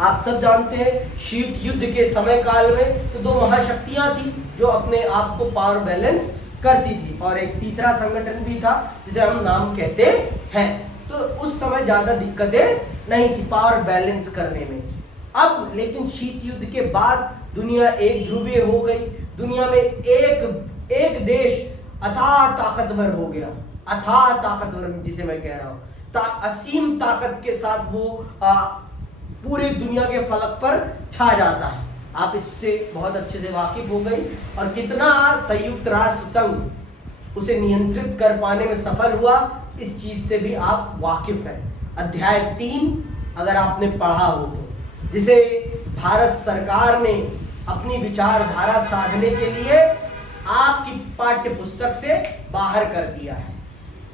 आप सब जानते हैं शीत युद्ध के समय काल में तो दो महाशक्तियां थी जो अपने आप को पावर बैलेंस करती थी, और एक तीसरा संगठन भी था जिसे हम नाम कहते हैं। तो उस समय ज्यादा दिक्कतें नहीं थी पावर बैलेंस करने में। अब लेकिन शीत युद्ध के बाद दुनिया एक ध्रुवीय हो गई। दुनिया में एक देश अथाह ताकतवर हो गया, अथाह ताकतवर जिसे मैं कह रहा हूं, असीम ताकत के साथ वो पूरे दुनिया के फलक पर छा जाता है। आप इससे बहुत अच्छे से वाकिफ हो गई, और कितना संयुक्त राष्ट्र संघ उसे नियंत्रित कर पाने में सफल हुआ इस चीज से भी आप वाकिफ हैं। अध्याय 3 अगर आपने पढ़ा हो तो, जिसे भारत सरकार ने अपनी विचारधारा साधने के लिए आपकी पाठ्य पुस्तक से बाहर कर दिया है।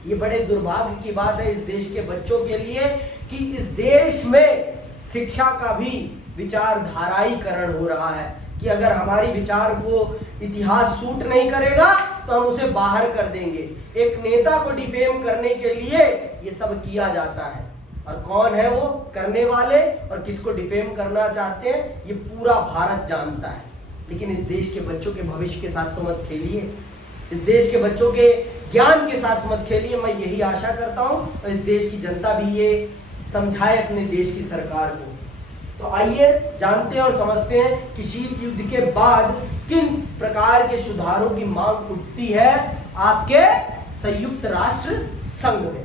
ये बड़े दुर्भाग्य की बात है इस देश के बच्चों के लिए कि इस देश में शिक्षा का भी विचारधाराईकरण हो रहा है कि अगर हमारी विचार को इतिहास सूट नहीं करेगा तो हम उसे बाहर कर देंगे। एक नेता को डिफेम करने के लिए ये सब किया जाता है, और कौन है वो करने वाले और किसको डिफेम करना चाहते हैं ये पूरा भारत जानता है। लेकिन इस देश के बच्चों के भविष्य के साथ तो मत खेलिए, इस देश के बच्चों के ज्ञान के साथ मत खेलिए। मैं यही आशा करता हूं और इस देश की जनता भी ये समझाए अपने देश की सरकार को। तो आइए जानते हैं और समझते हैं कि शीत युद्ध के बाद किन प्रकार के सुधारों की मांग उठती है आपके संयुक्त राष्ट्र संघ में।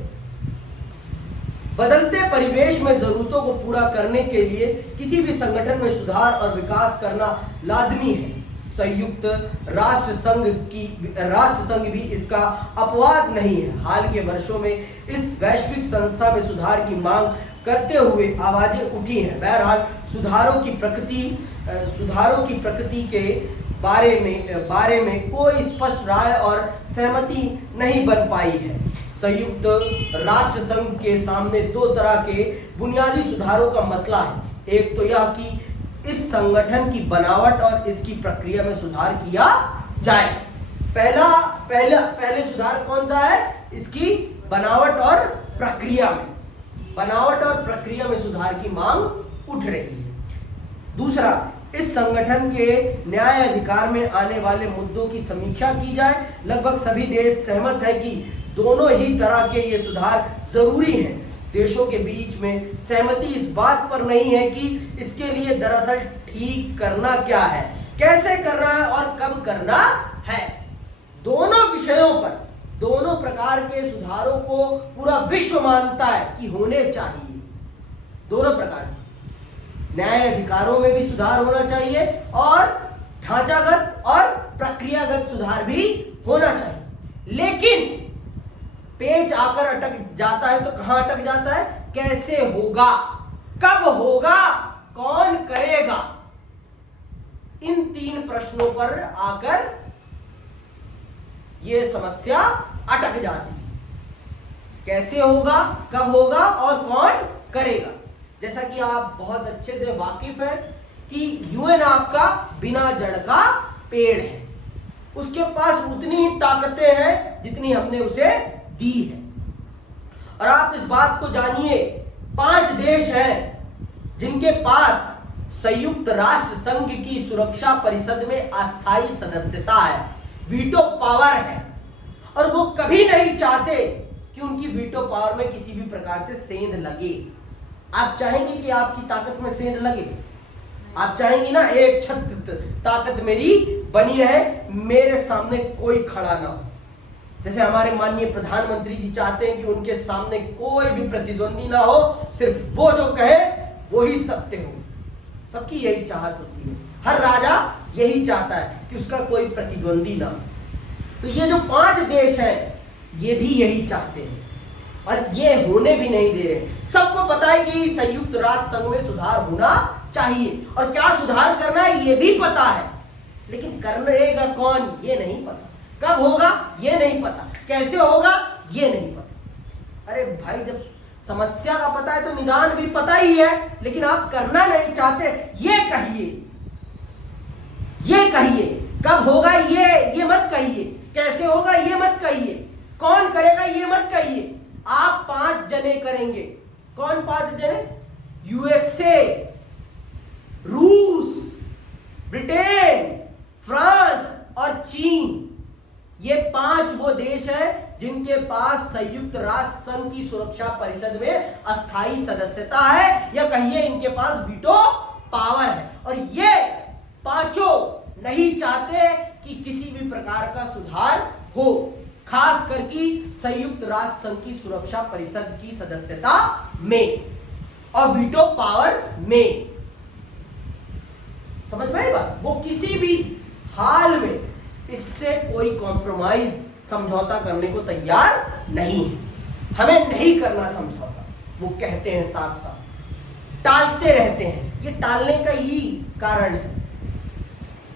बदलते परिवेश में जरूरतों को पूरा करने के लिए किसी भी संगठन में सुधार और विकास करना लाजमी है। संयुक्त राष्ट्र संघ भी इसका अपवाद नहीं है। हाल के वर्षों में इस वैश्विक संस्था में सुधार की मांग करते हुए आवाजें उठी हैं। बहरहाल सुधारों की प्रकृति के बारे में कोई स्पष्ट राय और सहमति नहीं बन पाई है। संयुक्त राष्ट्र संघ के सामने दो तरह के बुनियादी सुधारों का मसला है। एक तो यह कि इस संगठन की बनावट और इसकी प्रक्रिया में सुधार किया जाए। पहले सुधार कौन सा है? इसकी बनावट और प्रक्रिया में सुधार की मांग उठ रही है। दूसरा, इस संगठन के न्याय अधिकार में आने वाले मुद्दों की समीक्षा की जाए। लगभग सभी देश सहमत है कि दोनों ही तरह के ये सुधार जरूरी हैं। देशों के बीच में सहमति इस बात पर नहीं है कि इसके लिए दरअसल ठीक करना क्या है, कैसे करना है और कब करना है। दोनों विषयों पर दोनों प्रकार के सुधारों को पूरा विश्व मानता है कि होने चाहिए। दोनों प्रकार के न्याय अधिकारों में भी सुधार होना चाहिए और ढांचागत और प्रक्रियागत सुधार भी होना चाहिए। लेकिन पेच आकर अटक जाता है तो कहां अटक जाता है? कैसे होगा, कब होगा, कौन करेगा? इन 3 प्रश्नों पर आकर यह समस्या अटक जाती है। कैसे होगा, कब होगा और कौन करेगा? जैसा कि आप बहुत अच्छे से वाकिफ हैं कि यूएन आपका बिना जड़ का पेड़ है। उसके पास उतनी ही ताकतें हैं जितनी हमने उसे दी है। और आप इस बात को जानिए, 5 देश हैं जिनके पास संयुक्त राष्ट्र संघ की सुरक्षा परिषद में अस्थायी सदस्यता है, वीटो पावर है, और वो कभी नहीं चाहते कि उनकी वीटो पावर में किसी भी प्रकार से सेंध लगे। आप चाहेंगे कि आपकी ताकत में सेंध लगे? आप चाहेंगी ना एक छत ताकत मेरी बनी रहे, मेरे सामने कोई खड़ा ना हो। जैसे हमारे माननीय प्रधानमंत्री जी चाहते हैं कि उनके सामने कोई भी प्रतिद्वंदी ना हो, सिर्फ वो जो कहे वो ही सत्य हो। सबकी यही चाहत होती है, हर राजा यही चाहता है कि उसका कोई प्रतिद्वंदी ना हो। तो ये जो 5 देश हैं ये भी यही चाहते हैं और ये होने भी नहीं दे रहे। सबको पता है कि संयुक्त राष्ट्र संघ में सुधार होना चाहिए और क्या सुधार करना है ये भी पता है, लेकिन करेगा कौन ये नहीं पता। कब होगा ये नहीं पता, कैसे होगा ये नहीं पता। अरे भाई, जब समस्या का पता है तो निदान भी पता ही है, लेकिन आप करना नहीं चाहते। ये कहिए कब होगा ये मत कहिए, कैसे होगा ये मत कहिए, कौन करेगा ये मत कहिए। आप 5 जने करेंगे। कौन 5 जने? यूएसए, रूस, ब्रिटेन, फ्रांस और चीन, ये 5 वो देश हैं जिनके पास संयुक्त राष्ट्र संघ की सुरक्षा परिषद में अस्थायी सदस्यता है, या कहिए इनके पास वीटो पावर है। और ये 5 नहीं चाहते कि किसी भी प्रकार का सुधार हो, खास करके संयुक्त राष्ट्र संघ की सुरक्षा परिषद की सदस्यता में और वीटो पावर में। समझ में आई बात? वो किसी भी हाल में इससे कोई कॉम्प्रोमाइज, समझौता करने को तैयार नहीं है। हमें नहीं करना समझौता, वो कहते हैं साफ साफ, टालते रहते हैं। ये टालने का ही कारण है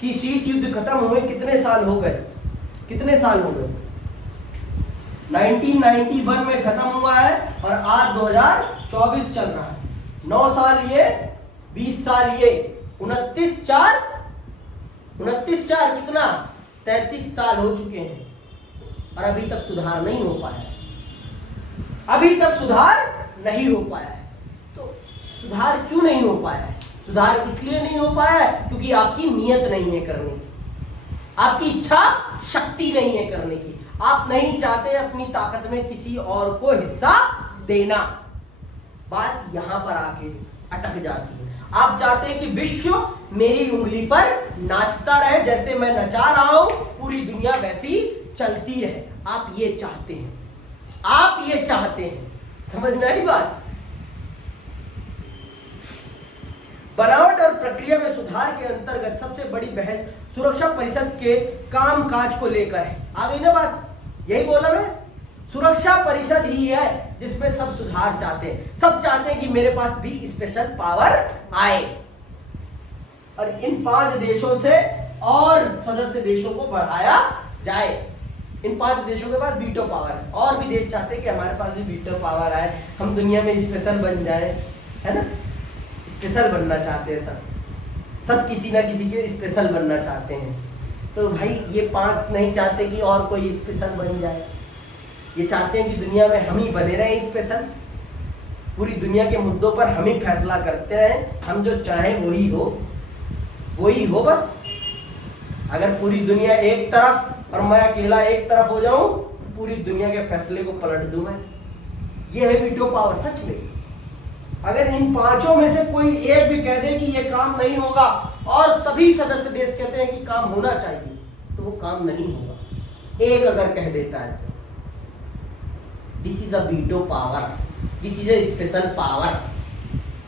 कि शीत युद्ध खत्म हुए कितने साल हो गए, कितने साल हो गए? 1991 में खत्म हुआ है और आज 2024 चल रहा है। 9 साल ये, 20 साल ये, 29/4 कितना, 33 साल हो चुके हैं और अभी तक सुधार नहीं हो पाया है। अभी तक सुधार नहीं हो पाया है। तो सुधार क्यों नहीं हो पाया है? सुधार इसलिए नहीं हो पाया है क्योंकि आपकी नीयत नहीं है करने की, आपकी इच्छा शक्ति नहीं है करने की। आप नहीं चाहते अपनी ताकत में किसी और को हिस्सा देना। बात यहां पर आके अटक जाती है। आप चाहते हैं कि विश्व मेरी उंगली पर नाचता रहे, जैसे मैं नचा रहा हूं पूरी दुनिया वैसी चलती रहे। आप ये चाहते हैं, आप ये चाहते हैं। समझ में आई बात? बनावट और प्रक्रिया में सुधार के अंतर्गत सबसे बड़ी बहस सुरक्षा परिषद के कामकाज को लेकर है। आ गई ना बात? यही बोला मैं, सुरक्षा परिषद ही है जिसमें सब सुधार चाहते हैं। सब चाहते हैं कि मेरे पास भी स्पेशल पावर आए और इन 5 देशों से और सदस्य देशों को बढ़ाया जाए। इन 5 देशों के पास वीटो पावर है, और भी देश चाहते हैं कि हमारे पास भी वीटो पावर आए, हम दुनिया में स्पेशल बन जाए, है ना? स्पेशल बनना चाहते हैं सब किसी ना किसी के स्पेशल बनना चाहते हैं। तो भाई ये 5 नहीं चाहते कि और कोई स्पेशल बन जाए, ये चाहते हैं कि दुनिया में हम ही बने रहें स्पेशल, पूरी दुनिया के मुद्दों पर हम ही फैसला करते रहें, हम जो चाहें वही हो बस। अगर पूरी दुनिया एक तरफ और मैं अकेला एक तरफ हो जाऊं, पूरी दुनिया के फैसले को पलट दूं मैं। ये है वीटो पावर सच में। अगर इन 5 में से कोई एक भी कह दे कि ये काम नहीं होगा और सभी सदस्य देश कहते हैं कि काम होना चाहिए, तो वो काम नहीं होगा। एक अगर कह देता है तो this is a veto power, this is a special power.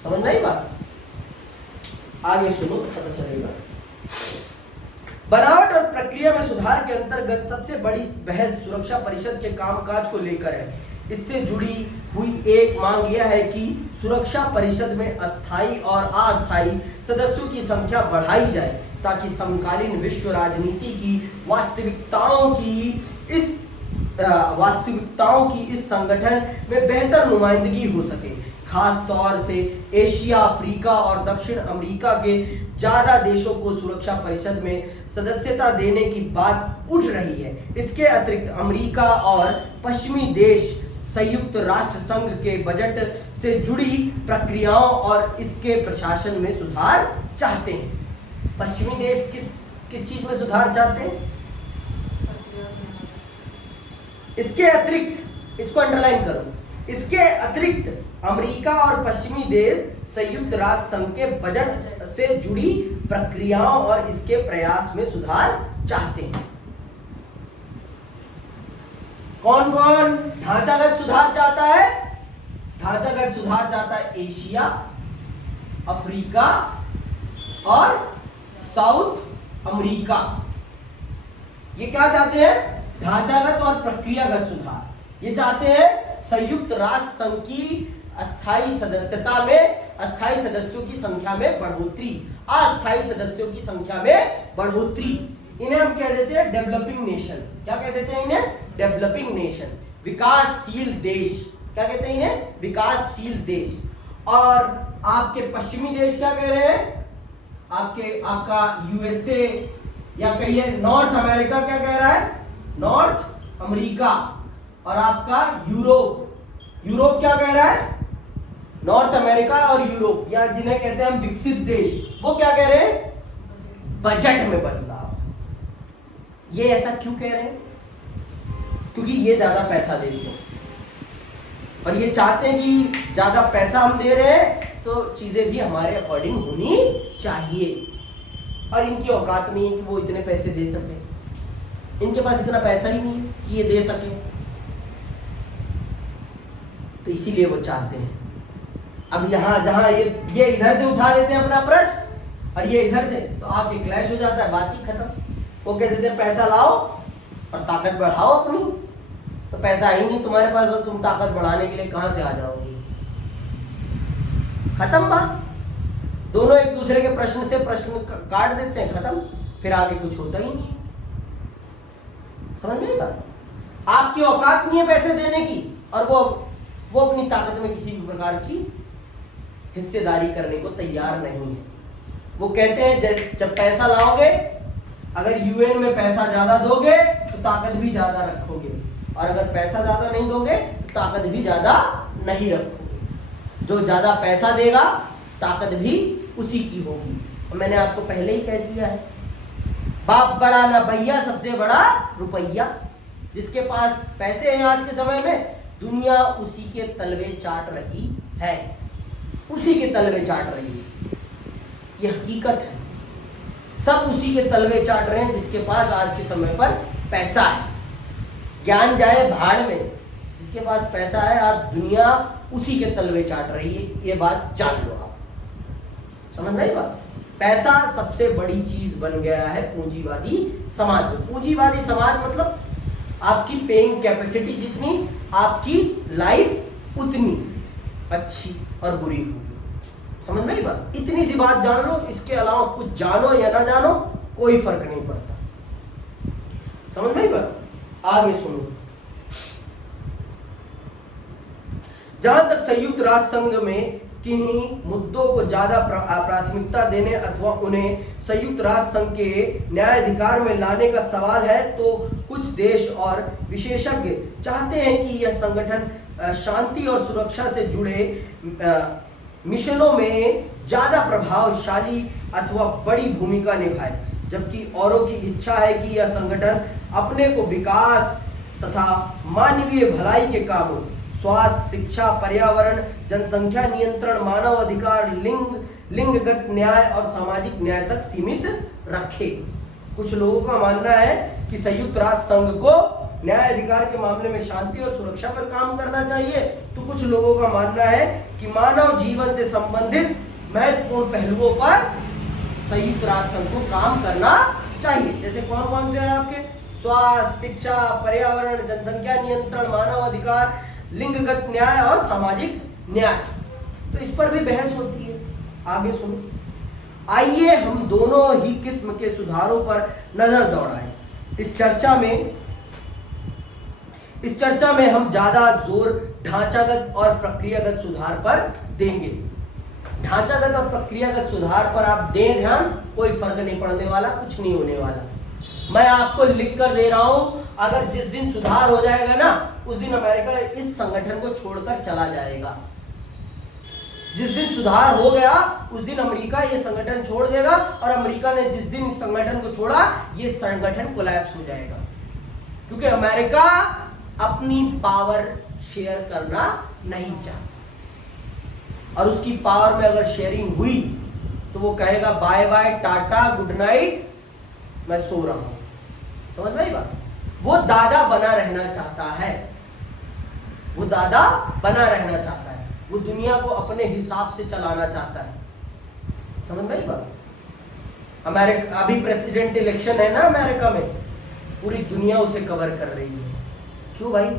समझ में आई बात? आगे सुनो, पता चलेगा। बनावट और प्रक्रिया में सुधार के अंतर्गत सबसे बड़ी बहस सुरक्षा परिषद के कामकाज को लेकर है। इससे जुड़ी हुई एक मांग यह है कि सुरक्षा परिषद में अस्थायी और अस्थायी सदस्यों की संख्या बढ़ाई जाए ताकि समकालीन विश्व राजनीति की वास्तविकताओं की इस संगठन में बेहतर नुमाइंदगी हो सके। खास तौर से एशिया, अफ्रीका और दक्षिण अमेरिका के ज्यादा देशों को सुरक्षा परिषद में सदस्यता देने की बात उठ रही है। इसके अतिरिक्त अमेरिका और पश्चिमी देश संयुक्त राष्ट्र संघ के बजट से जुड़ी प्रक्रियाओं और इसके प्रशासन में सुधार चाहते हैं। पश्चिमी देश किस चीज में सुधार चाहते हैं? इसके अतिरिक्त, इसको अंडरलाइन करो, इसके अतिरिक्त अमेरिका और पश्चिमी देश संयुक्त राष्ट्र संघ के बजट से जुड़ी प्रक्रियाओं और इसके प्रयास में सुधार चाहते हैं। कौन कौन ढांचागत सुधार चाहता है? ढांचागत सुधार चाहता है एशिया, अफ्रीका और साउथ अमेरिका। ये क्या चाहते हैं? ढांचागत और प्रक्रियागत सुधार। ये चाहते हैं संयुक्त राष्ट्र संघ की अस्थायी सदस्यता में अस्थायी सदस्यों की संख्या में बढ़ोतरी, अस्थायी सदस्यों की संख्या में बढ़ोतरी। इन्हें हम कह देते हैं डेवलपिंग नेशन। क्या कह देते हैं इन्हें? डेवलपिंग नेशन, विकासशील देश। क्या कहते हैं इन्हें? विकासशील देश। और आपके पश्चिमी देश क्या कह रहे हैं? आपका यूएसए या कहिए नॉर्थ अमेरिका क्या कह रहा है? North America. और आपका यूरोप क्या कह रहा है? नॉर्थ अमेरिका और यूरोप, या जिन्हें कहते हैं हम विकसित देश, वो क्या कह रहे हैं? बजट में बदलाव। ये ऐसा क्यों कह रहे हैं? क्योंकि ये ज्यादा पैसा देते हैं और ये चाहते हैं कि ज्यादा पैसा हम दे रहे हैं तो चीजें भी हमारे अकॉर्डिंग होनी चाहिए। और इनकी औकात नहीं है कि वो इतने पैसे दे सके, इनके पास इतना पैसा ही नहीं है कि ये दे सके, तो इसीलिए वो चाहते हैं। अब यहाँ जहाँ ये इधर से उठा देते हैं अपना प्रश्न और ये इधर से, तो आके क्लैश हो जाता है, बात ही खत्म। वो कह देते हैं पैसा लाओ और ताकत बढ़ाओ अपनी, तो पैसा ही नहीं तुम्हारे पास और तुम ताकत बढ़ाने के लिए कहाँ से आ जाओगे? खत्म बात। दोनों एक दूसरे के प्रश्न से प्रश्न काट देते हैं, खत्म, फिर आगे कुछ होता ही नहीं। समझ में बात? आपकी औकात नहीं है पैसे देने की और वो अपनी ताकत में किसी भी प्रकार की हिस्सेदारी करने को तैयार नहीं है। वो कहते हैं जब पैसा लाओगे, अगर यूएन में पैसा ज्यादा दोगे तो ताकत भी ज्यादा रखोगे, और अगर पैसा ज्यादा नहीं दोगे तो ताकत भी ज्यादा नहीं रखोगे। जो ज्यादा पैसा देगा ताकत भी उसी की होगी। और मैंने आपको पहले ही कह दिया है, बाप बड़ा ना भैया, सबसे बड़ा रुपया। जिसके पास पैसे हैं आज के समय में, दुनिया उसी के तलवे चाट रही है, उसी के तलवे चाट रही है। ये हकीकत है, सब उसी के तलवे चाट रहे हैं जिसके पास आज के समय पर पैसा है। ज्ञान जाए भाड़ में, जिसके पास पैसा है आज दुनिया उसी के तलवे चाट रही है। ये बात जान लो आप, समझ रही बात? पैसा सबसे बड़ी चीज बन गया है पूंजीवादी समाज में। पूंजीवादी समाज मतलब आपकी पेइंग कैपेसिटी जितनी, आपकी लाइफ उतनी अच्छी और बुरी होगी। समझ में ही बात? इतनी सी बात जान लो, इसके अलावा कुछ जानो या ना जानो कोई फर्क नहीं पड़ता। समझ में ही बात? आगे सुनो। जहां तक संयुक्त राष्ट्र संघ में किन्हीं मुद्दों को ज्यादा प्राथमिकता देने अथवा उन्हें संयुक्त राष्ट्र संघ के न्यायाधिकार में लाने का सवाल है, तो कुछ देश और विशेषज्ञ चाहते हैं कि यह संगठन शांति और सुरक्षा से जुड़े मिशनों में ज्यादा प्रभावशाली अथवा बड़ी भूमिका निभाए, जबकि औरों की इच्छा है कि यह संगठन अपने को विकास तथा मानवीय भलाई के कामों, स्वास्थ्य, शिक्षा, पर्यावरण, जनसंख्या नियंत्रण, मानव अधिकार, लिंगगत न्याय और सामाजिक न्याय तक सीमित रखे। कुछ लोगों का मानना है कि संयुक्त राष्ट्र संघ को न्याय अधिकार के मामले में शांति और सुरक्षा पर काम करना चाहिए, तो कुछ लोगों का मानना है कि मानव जीवन से संबंधित महत्वपूर्ण पहलुओं पर संयुक्त राष्ट्र संघ को काम करना चाहिए। जैसे कौन कौन से हैं आपके? स्वास्थ्य, शिक्षा, पर्यावरण, जनसंख्या नियंत्रण, मानव अधिकार, लिंगगत न्याय और सामाजिक न्याय। तो इस पर भी बहस होती है। आगे सुनो। आइए हम दोनों ही किस्म के सुधारों पर नजर दौड़ाएं। इस चर्चा में हम ज्यादा जोर ढांचागत और प्रक्रियागत सुधार पर देंगे। ढांचागत और प्रक्रियागत सुधार पर आप दें ध्यान, कोई फर्क नहीं पड़ने वाला, कुछ नहीं होने वाला। मैं आपको लिख कर दे रहा हूं, अगर जिस दिन सुधार हो जाएगा ना, उस दिन अमेरिका इस संगठन को छोड़कर चला जाएगा। जिस दिन सुधार हो गया उस दिन अमेरिका ये संगठन छोड़ देगा, और अमेरिका ने जिस दिन इस संगठन को छोड़ा, ये संगठन कोलैप्स हो जाएगा। क्योंकि अमेरिका अपनी पावर शेयर करना नहीं चाहता, और उसकी पावर में अगर शेयरिंग हुई तो वो कहेगा bye bye, tata, good night, मैं सो रहा हूं। समझ में आई बात? वो दादा बना रहना चाहता है, वो दादा बना रहना चाहता है, वो दुनिया को अपने हिसाब से चलाना चाहता है। समझ में आई बात? अमेरिका अभी प्रेसिडेंट इलेक्शन है ना अमेरिका में, पूरी दुनिया उसे कवर कर रही है। क्यों भाई?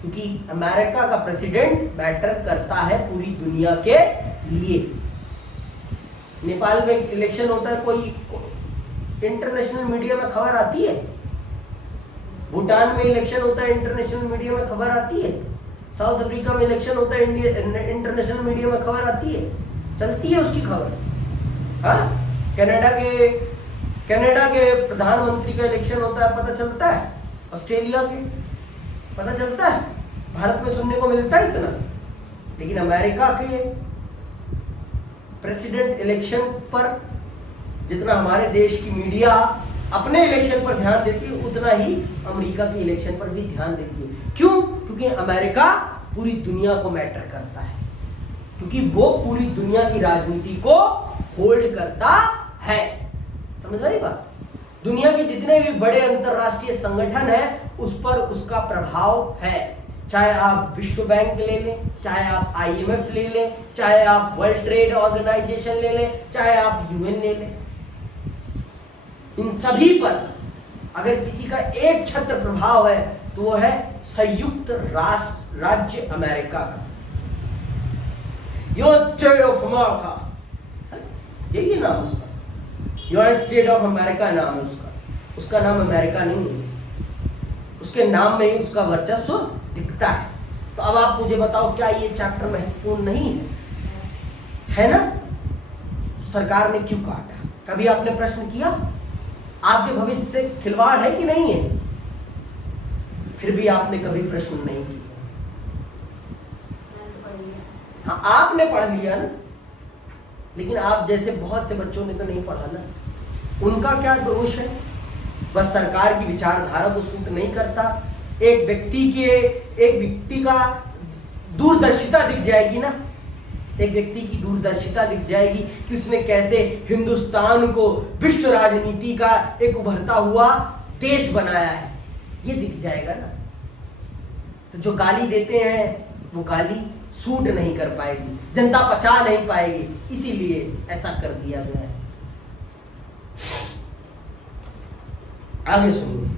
क्योंकि अमेरिका का प्रेसिडेंट मैटर करता है पूरी दुनिया के लिए। नेपाल में इलेक्शन होता है, कोई इंटरनेशनल मीडिया में खबर आती है? भूटान में इलेक्शन होता है, इंटरनेशनल मीडिया में खबर आती है? साउथ अफ्रीका में इलेक्शन होता है, इंटरनेशनल मीडिया में खबर आती है? चलती है उसकी खबर? हाँ, कनाडा के प्रधानमंत्री का इलेक्शन होता है, पता चलता है? ऑस्ट्रेलिया के पता चलता है? भारत में सुनने को मिलता है इतना? लेकिन अमेरिका के प्रेसिडेंट इलेक्शन पर जितना हमारे देश की मीडिया अपने इलेक्शन पर ध्यान देती है, उतना ही अमेरिका के इलेक्शन पर भी ध्यान देती है। क्यों? क्योंकि अमेरिका पूरी दुनिया को मैटर करता है, क्योंकि वो पूरी दुनिया की राजनीति को होल्ड करता है। समझ में आई बात? दुनिया के जितने भी बड़े अंतरराष्ट्रीय संगठन है उस पर उसका प्रभाव है। चाहे आप विश्व बैंक ले लें, चाहे आप IMF ले लें, चाहे आप वर्ल्ड ट्रेड ऑर्गेनाइजेशन ले लें, चाहे आप UN ले लें, इन सभी पर अगर किसी का एक छत्र प्रभाव है तो वो है संयुक्त राष्ट्र राज्य अमेरिका का, यूनाइटेड स्टेट ऑफ अमेरिका, यही नाम उसका, यूनाइटेड स्टेट ऑफ अमेरिका नाम है उसका। उसका नाम अमेरिका नहीं है, उसके नाम में ही उसका वर्चस्व दिखता है। तो अब आप मुझे बताओ, क्या ये चैप्टर महत्वपूर्ण नहीं है ना? तो सरकार ने क्यों काटा? कभी आपने प्रश्न किया? आपके भविष्य से खिलवाड़ है कि नहीं है? फिर भी आपने कभी प्रश्न नहीं किया। हाँ, आपने पढ़ लिया ना, लेकिन आप जैसे बहुत से बच्चों ने तो नहीं पढ़ा ना। उनका क्या दोष है? बस सरकार की विचारधारा को सूट नहीं करता। एक व्यक्ति का दूरदर्शिता दिख जाएगी ना, एक व्यक्ति की दूरदर्शिता दिख जाएगी कि उसने कैसे हिंदुस्तान को विश्व राजनीति का एक उभरता हुआ देश बनाया है, ये दिख जाएगा ना। तो जो गाली देते हैं वो गाली सूट नहीं कर पाएगी, जनता पचा नहीं पाएगी, इसीलिए ऐसा कर दिया गया है। आगे सुनिए।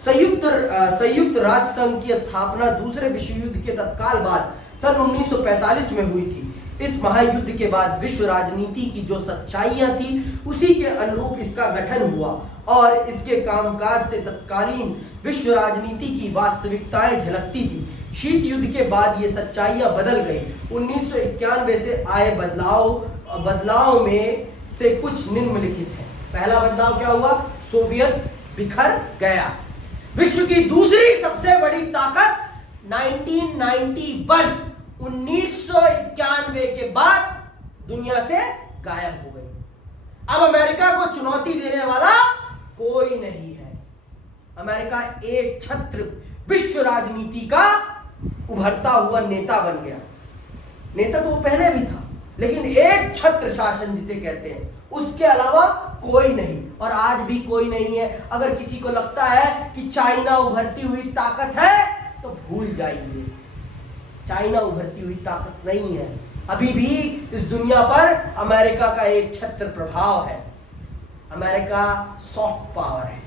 संयुक्त राष्ट्र संघ की स्थापना दूसरे विश्व युद्ध के तत्काल बाद सन 1945 में हुई थी। इस महायुद्ध के बाद विश्व राजनीति की जो सच्चाइयां थी उसी के अनुरूप इसका गठन हुआ और इसके कामकाज से तत्कालीन विश्व राजनीति की वास्तविकताएं झलकती थी। शीत युद्ध के बाद ये सच्चाइयां बदल गई। 1991 से आए बदलाव में से कुछ निम्नलिखित है। पहला बदलाव क्या हुआ? सोवियत बिखर गया। विश्व की दूसरी सबसे बड़ी ताकत 1991 के बाद दुनिया से गायब हो गई। अब अमेरिका को चुनौती देने वाला कोई नहीं है। अमेरिका एक छत्र विश्व राजनीति का उभरता हुआ नेता बन गया। नेता तो वो पहले भी था, लेकिन एक छत्र शासन जिसे कहते हैं, उसके अलावा कोई नहीं, और आज भी कोई नहीं है। अगर किसी को लगता है कि चाइना उभरती हुई ताकत है तो भूल जाइए, चाइना उभरती हुई ताकत नहीं है। अभी भी इस दुनिया पर अमेरिका का एक छत्र प्रभाव है। अमेरिका सॉफ्ट पावर है,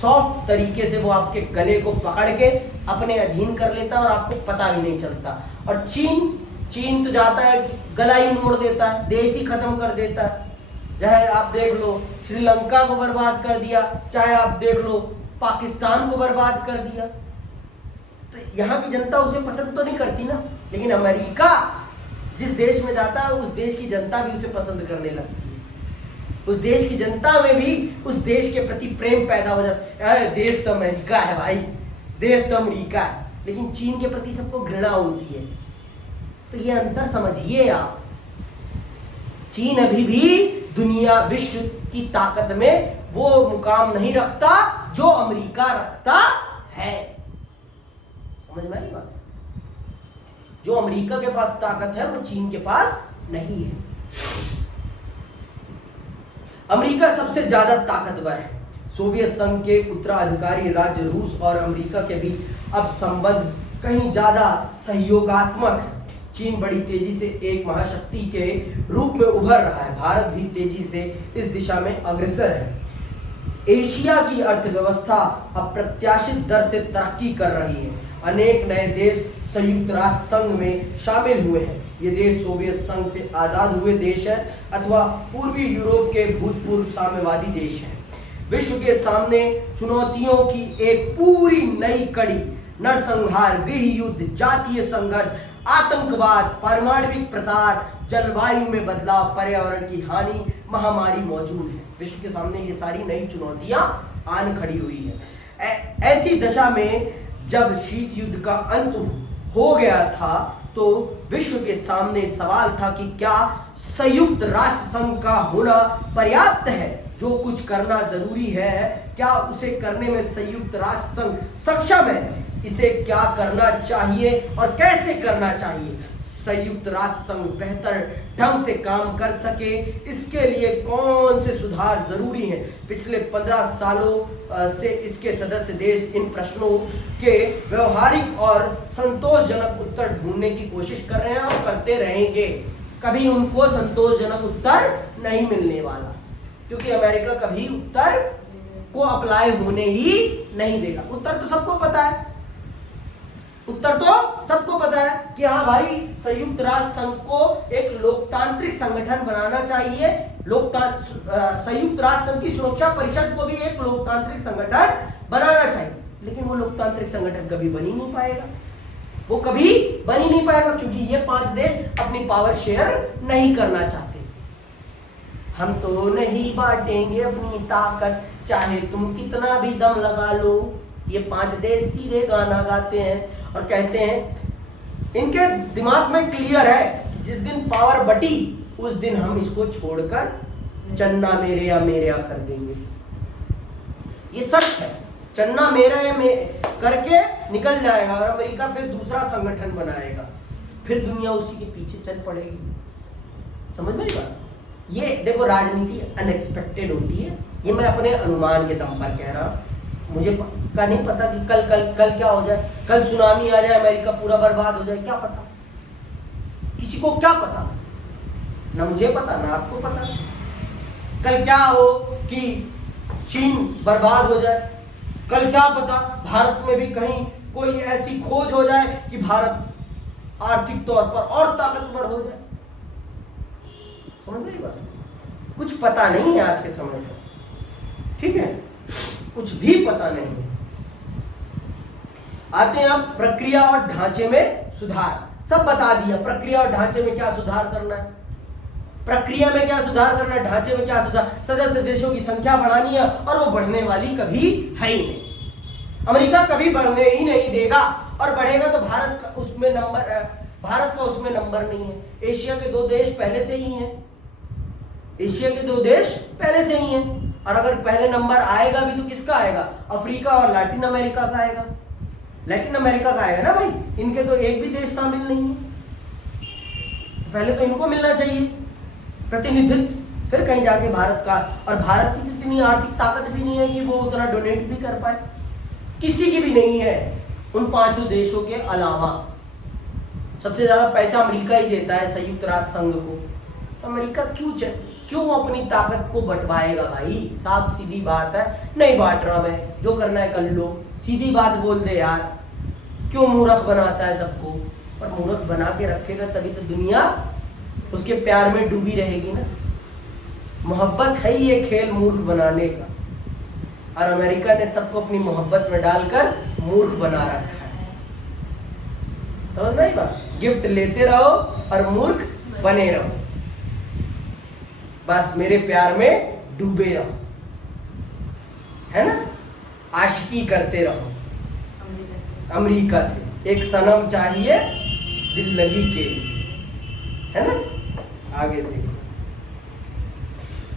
सॉफ्ट तरीके से वो आपके गले को पकड़ के अपने अधीन कर लेता है और आपको पता भी नहीं चलता। और चीन तो जाता है गला ही मोड़ देता है, देश ही खत्म कर देता है। चाहे आप देख लो श्रीलंका को बर्बाद कर दिया, चाहे आप देख लो पाकिस्तान को बर्बाद कर दिया। तो यहाँ की जनता उसे पसंद तो नहीं करती ना, लेकिन अमेरिका जिस देश में जाता है उस देश की जनता भी उसे पसंद करने लगती है। उस देश की जनता में भी उस देश के प्रति प्रेम पैदा हो जाता है। देश तो अमेरिका है भाई, देश तो अमेरिका है, लेकिन चीन के प्रति सबको घृणा होती है। तो ये अंतर समझिए आप। चीन अभी भी दुनिया विश्व की ताकत में वो मुकाम नहीं रखता जो अमेरिका रखता है। समझ में आई बात? जो अमेरिका के पास ताकत है वो चीन के पास नहीं है। अमेरिका सबसे ज्यादा ताकतवर है। सोवियत संघ के उत्तराधिकारी राज्य रूस और अमेरिका के बीच अब संबंध कहीं ज्यादा सहयोगात्मक है। चीन बड़ी तेजी से एक महाशक्ति के रूप में उभर रहा है। भारत भी तेजी से इस दिशा में अग्रसर है। एशिया की अर्थव्यवस्था अप्रत्याशित दर से तरक्की कर रही है। अनेक नए देश संयुक्त राष्ट्र संघ में शामिल हुए हैं। ये देश सोवियत संघ से आजाद हुए देश है अथवा पूर्वी यूरोप के भूतपूर्व साम्यवादी देश हैं। विश्व के सामने चुनौतियों की एक पूरी नई कड़ी, नरसंहार, गृह युद्ध, जातीय संघर्ष, आतंकवाद, परमाणुविक प्रसार, जलवायु में बदलाव, पर्यावरण की हानि, महामारी मौजूद है। विश्व के सामने ये सारी नई चुनौतियां आन खड़ी हुई है। ऐसी दशा में जब शीत युद्ध का अंत हो गया था तो विश्व के सामने सवाल था कि क्या संयुक्त राष्ट्र संघ का होना पर्याप्त है? जो कुछ करना जरूरी है क्या उसे करने में संयुक्त राष्ट्र संघ सक्षम है? इसे क्या करना चाहिए और कैसे करना चाहिए? संयुक्त राष्ट्र संघ बेहतर ढंग से काम कर सके, इसके लिए कौन से सुधार जरूरी हैं? पिछले 15 सालों से इसके सदस्य देश इन प्रश्नों के व्यवहारिक और संतोषजनक उत्तर ढूंढने की कोशिश कर रहे हैं और करते रहेंगे। कभी उनको संतोषजनक उत्तर नहीं मिलने वाला, क्योंकि अमेरिका कभी उत्तर को अप्लाई होने ही नहीं देगा। उत्तर तो सबको पता है, उत्तर तो सबको पता है कि हाँ भाई, संयुक्त राष्ट्र संघ को एक लोकतांत्रिक संगठन बनाना चाहिए। संयुक्त राष्ट्र संघ की सुरक्षा परिषद को भी एक लोकतांत्रिक संगठन बनाना चाहिए, लेकिन वो लोकतांत्रिक संगठन कभी बन ही नहीं पाएगा। वो कभी बन ही नहीं पाएगा, क्योंकि ये 5 देश अपनी पावर शेयर नहीं करना चाहते। हम तो नहीं बांटेंगे अपनी ताकत, चाहे तुम कितना भी दम लगा लो। ये 5 देश सीधे गाना गाते हैं और कहते हैं, इनके दिमाग में क्लियर है कि जिस दिन पावर बटी उस दिन हम इसको छोड़कर चन्ना मेरे या मेरे कर देंगे। ये सच है, चन्ना मेरा या करके निकल जाएगा और अमेरिका फिर दूसरा संगठन बनाएगा, फिर दुनिया उसी के पीछे चल पड़ेगी। समझ में बात? ये देखो, राजनीति अनएक्सपेक्टेड होती है। ये मैं अपने अनुमान के दम पर कह रहा हूँ। मुझे का नहीं पता कि कल क्या हो जाए, कल सुनामी आ जाए, अमेरिका पूरा बर्बाद हो जाए, क्या पता? किसी को क्या पता? ना मुझे पता, ना आपको पता। कल क्या हो कि चीन बर्बाद हो जाए, कल क्या पता भारत में भी कहीं कोई ऐसी खोज हो जाए कि भारत आर्थिक तौर पर और ताकतवर हो जाए। समझ में बात? कुछ पता नहीं है आज के समय पर, ठीक है? कुछ भी पता नहीं। आते हैं अब प्रक्रिया और ढांचे में सुधार। सब बता दिया, प्रक्रिया और ढांचे में क्या सुधार करना है, प्रक्रिया में क्या सुधार करना है, ढांचे में क्या सुधार। सदस्य देशों की संख्या बढ़ानी है और वो बढ़ने वाली कभी है ही नहीं। अमेरिका कभी बढ़ने ही नहीं देगा, और बढ़ेगा तो भारत का उसमें नंबर नहीं है। एशिया के 2 देश पहले से ही हैं, एशिया के 2 देश पहले से ही हैं, और अगर पहले नंबर आएगा भी तो किसका आएगा? अफ्रीका और लैटिन अमेरिका का आएगा। लैटिन अमेरिका का आएगा ना भाई, इनके तो एक भी देश शामिल नहीं है। पहले तो इनको मिलना चाहिए प्रतिनिधित्व, फिर कहीं जाके भारत का। और भारत की इतनी आर्थिक ताकत भी नहीं है कि वो उतना डोनेट भी कर पाए, किसी की भी नहीं है उन 5 देशों के अलावा। सबसे ज्यादा पैसा अमेरिका ही देता है संयुक्त राष्ट्र संघ को। तो अमेरिका क्यों अपनी ताकत को बंटवाएगा भाई? साफ सीधी बात है, नहीं बांट रहा मैं, जो करना है कर लो। सीधी बात बोल दे यार, क्यों मूर्ख बनाता है सबको? पर मूर्ख बना के रखेगा तभी तो दुनिया उसके प्यार में डूबी रहेगी ना। मोहब्बत है ये खेल मूर्ख बनाने का, और अमेरिका ने सबको अपनी मोहब्बत में डालकर मूर्ख बना रखा है। समझ में आई बात? गिफ्ट लेते रहो और मूर्ख बने रहो, बस मेरे प्यार में डूबे रहो, है ना? आशिकी करते रहो अमेरिका से। एक सनम चाहिए दिल लगी के, है ना? आगे देखो,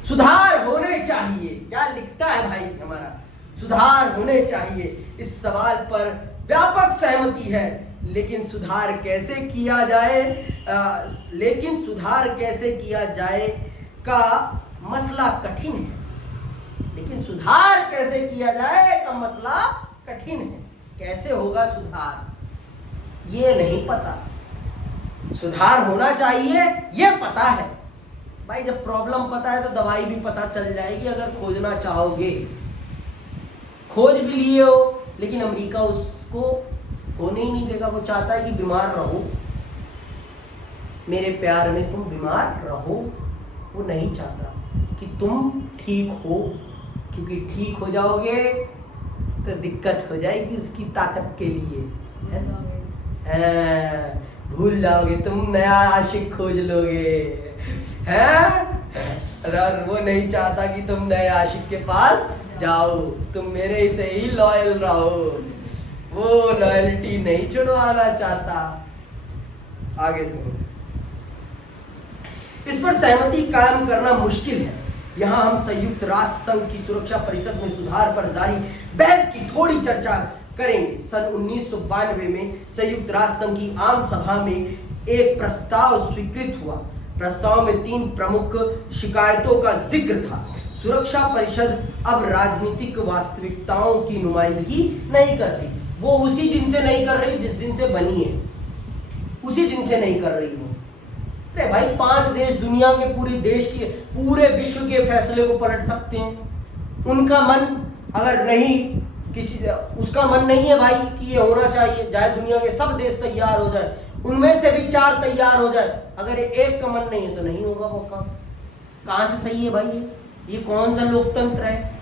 सुधार होने चाहिए। क्या लिखता है भाई हमारा? सुधार होने चाहिए। इस सवाल पर व्यापक सहमति है, लेकिन सुधार कैसे किया जाए का मसला कठिन है। लेकिन सुधार कैसे किया जाए का मसला कठिन है। कैसे होगा सुधार ये नहीं पता। सुधार होना चाहिए ये पता है भाई। जब प्रॉब्लम पता है तो दवाई भी पता चल जाएगी, अगर खोजना चाहोगे। खोज भी लिए हो, लेकिन अमेरिका उसको होने ही नहीं देगा। वो चाहता है कि बीमार रहो, मेरे प्यार में तुम बीमार रहो। वो नहीं चाहता कि तुम ठीक हो, क्योंकि ठीक हो जाओगे तो दिक्कत हो जाएगी उसकी ताकत के लिए, है ना? भूल जाओगे, तुम नया आशिक खोज लोगे, हैं? और वो नहीं चाहता कि तुम नए आशिक के पास जाओ, तुम मेरे से ही लॉयल रहो। वो लॉयल्टी नहीं छुड़वाना चाहता। आगे सुनो। इस पर सहमति कायम करना मुश्किल है। यहाँ हम संयुक्त राष्ट्र संघ की सुरक्षा परिषद में सुधार पर जारी बहस की थोड़ी चर्चा करेंगे। सन 1992 में संयुक्त राष्ट्र संघ की आम सभा में एक प्रस्ताव स्वीकृत हुआ। प्रस्ताव में 3 प्रमुख शिकायतों का जिक्र था। सुरक्षा परिषद अब राजनीतिक वास्तविकताओं की नुमाइंदगी नहीं करती। वो उसी दिन से नहीं कर रही जिस दिन से बनी है, उसी दिन से नहीं कर रही वो। अरे भाई 5 देश दुनिया के पूरे देश के पूरे विश्व के फैसले को पलट सकते हैं। उनका मन अगर नहीं, किसी उसका मन नहीं है भाई कि ये होना चाहिए, चाहे दुनिया के सब देश तैयार हो जाए, उनमें से भी 4 तैयार हो जाए, अगर एक का मन नहीं है तो नहीं होगा वो काम। कहां से सही है भाई? ये कौन सा लोकतंत्र है?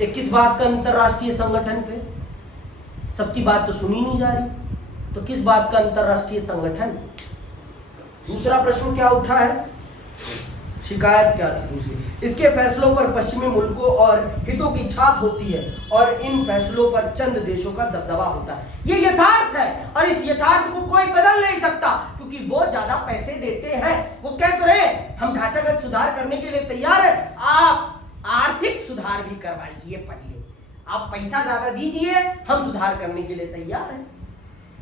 ये किस बात का अंतरराष्ट्रीय संगठन? पे सबकी बात तो सुनी नहीं जा रही, तो किस बात का अंतरराष्ट्रीय संगठन? दूसरा प्रश्न क्या उठा है? शिकायत क्या थी दूसरी? इसके फैसलों पर पश्चिमी मुल्कों और हितों की छाप होती है और इन फैसलों पर चंद देशों का दबदबा होता है। ये यथार्थ है और इस यथार्थ को कोई बदल नहीं सकता, क्योंकि वो ज्यादा पैसे देते हैं। वो कह तो रहे हम ढांचागत सुधार करने के लिए तैयार है, आप आर्थिक सुधार भी करवाइए, पहले आप पैसा ज्यादा दीजिए, हम सुधार करने के लिए तैयार हैं।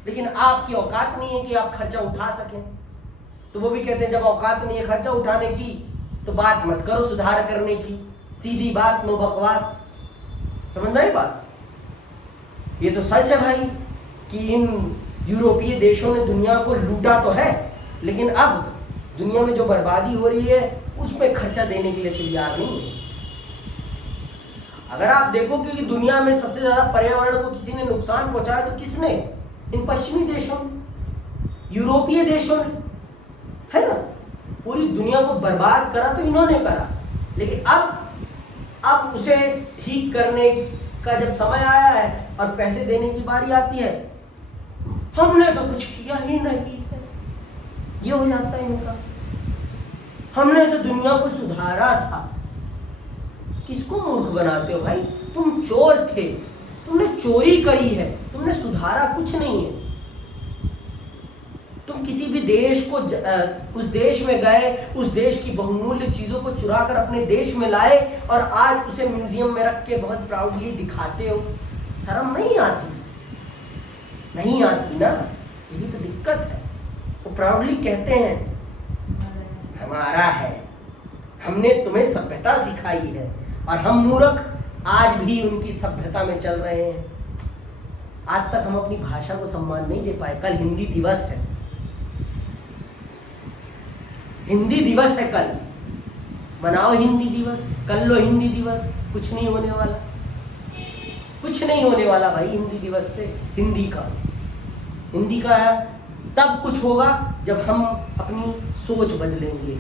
लेकिन आपकी औकात नहीं है कि आप खर्चा उठा सकें, तो वो भी कहते हैं जब औकात नहीं है खर्चा उठाने की तो बात मत करो सुधार करने की, सीधी बात, नो बकवास। समझ में आई बात? ये तो सच है भाई कि इन यूरोपीय देशों ने दुनिया को लूटा तो है, लेकिन अब दुनिया में जो बर्बादी हो रही है उस पर खर्चा देने के लिए तैयार नहीं है। अगर आप देखो कि दुनिया में सबसे ज्यादा पर्यावरण को किसी ने नुकसान पहुंचाया तो किसने? इन पश्चिमी देशों ने, यूरोपीय देशों ने, है ना। पूरी दुनिया को बर्बाद करा तो इन्होंने करा। लेकिन अब उसे ठीक करने का जब समय आया है और पैसे देने की बारी आती है, हमने तो कुछ किया ही नहीं है, ये हो जाता है इनका। हमने तो दुनिया को सुधारा था। किसको मूर्ख बनाते हो भाई? तुम चोर थे, तुमने चोरी करी है, तुमने सुधारा कुछ नहीं है। तुम किसी भी देश को उस देश में गए, उस देश की बहुमूल्य चीजों को चुरा कर अपने देश में लाए और आज उसे म्यूजियम में रख के बहुत प्राउडली दिखाते हो। शर्म नहीं आती? नहीं आती ना, यही तो दिक्कत है। वो प्राउडली कहते हैं हमारा है, हमने तुम्हें सभ्यता सिखाई है, और हम मूर्ख आज भी उनकी सभ्यता में चल रहे हैं। आज तक हम अपनी भाषा को सम्मान नहीं दे पाए। कल हिंदी दिवस है, हिंदी दिवस है, कल मनाओ हिंदी दिवस, कर लो हिंदी दिवस। कुछ नहीं होने वाला, कुछ नहीं होने वाला भाई हिंदी दिवस से। हिंदी का तब कुछ होगा जब हम अपनी सोच बदलेंगे,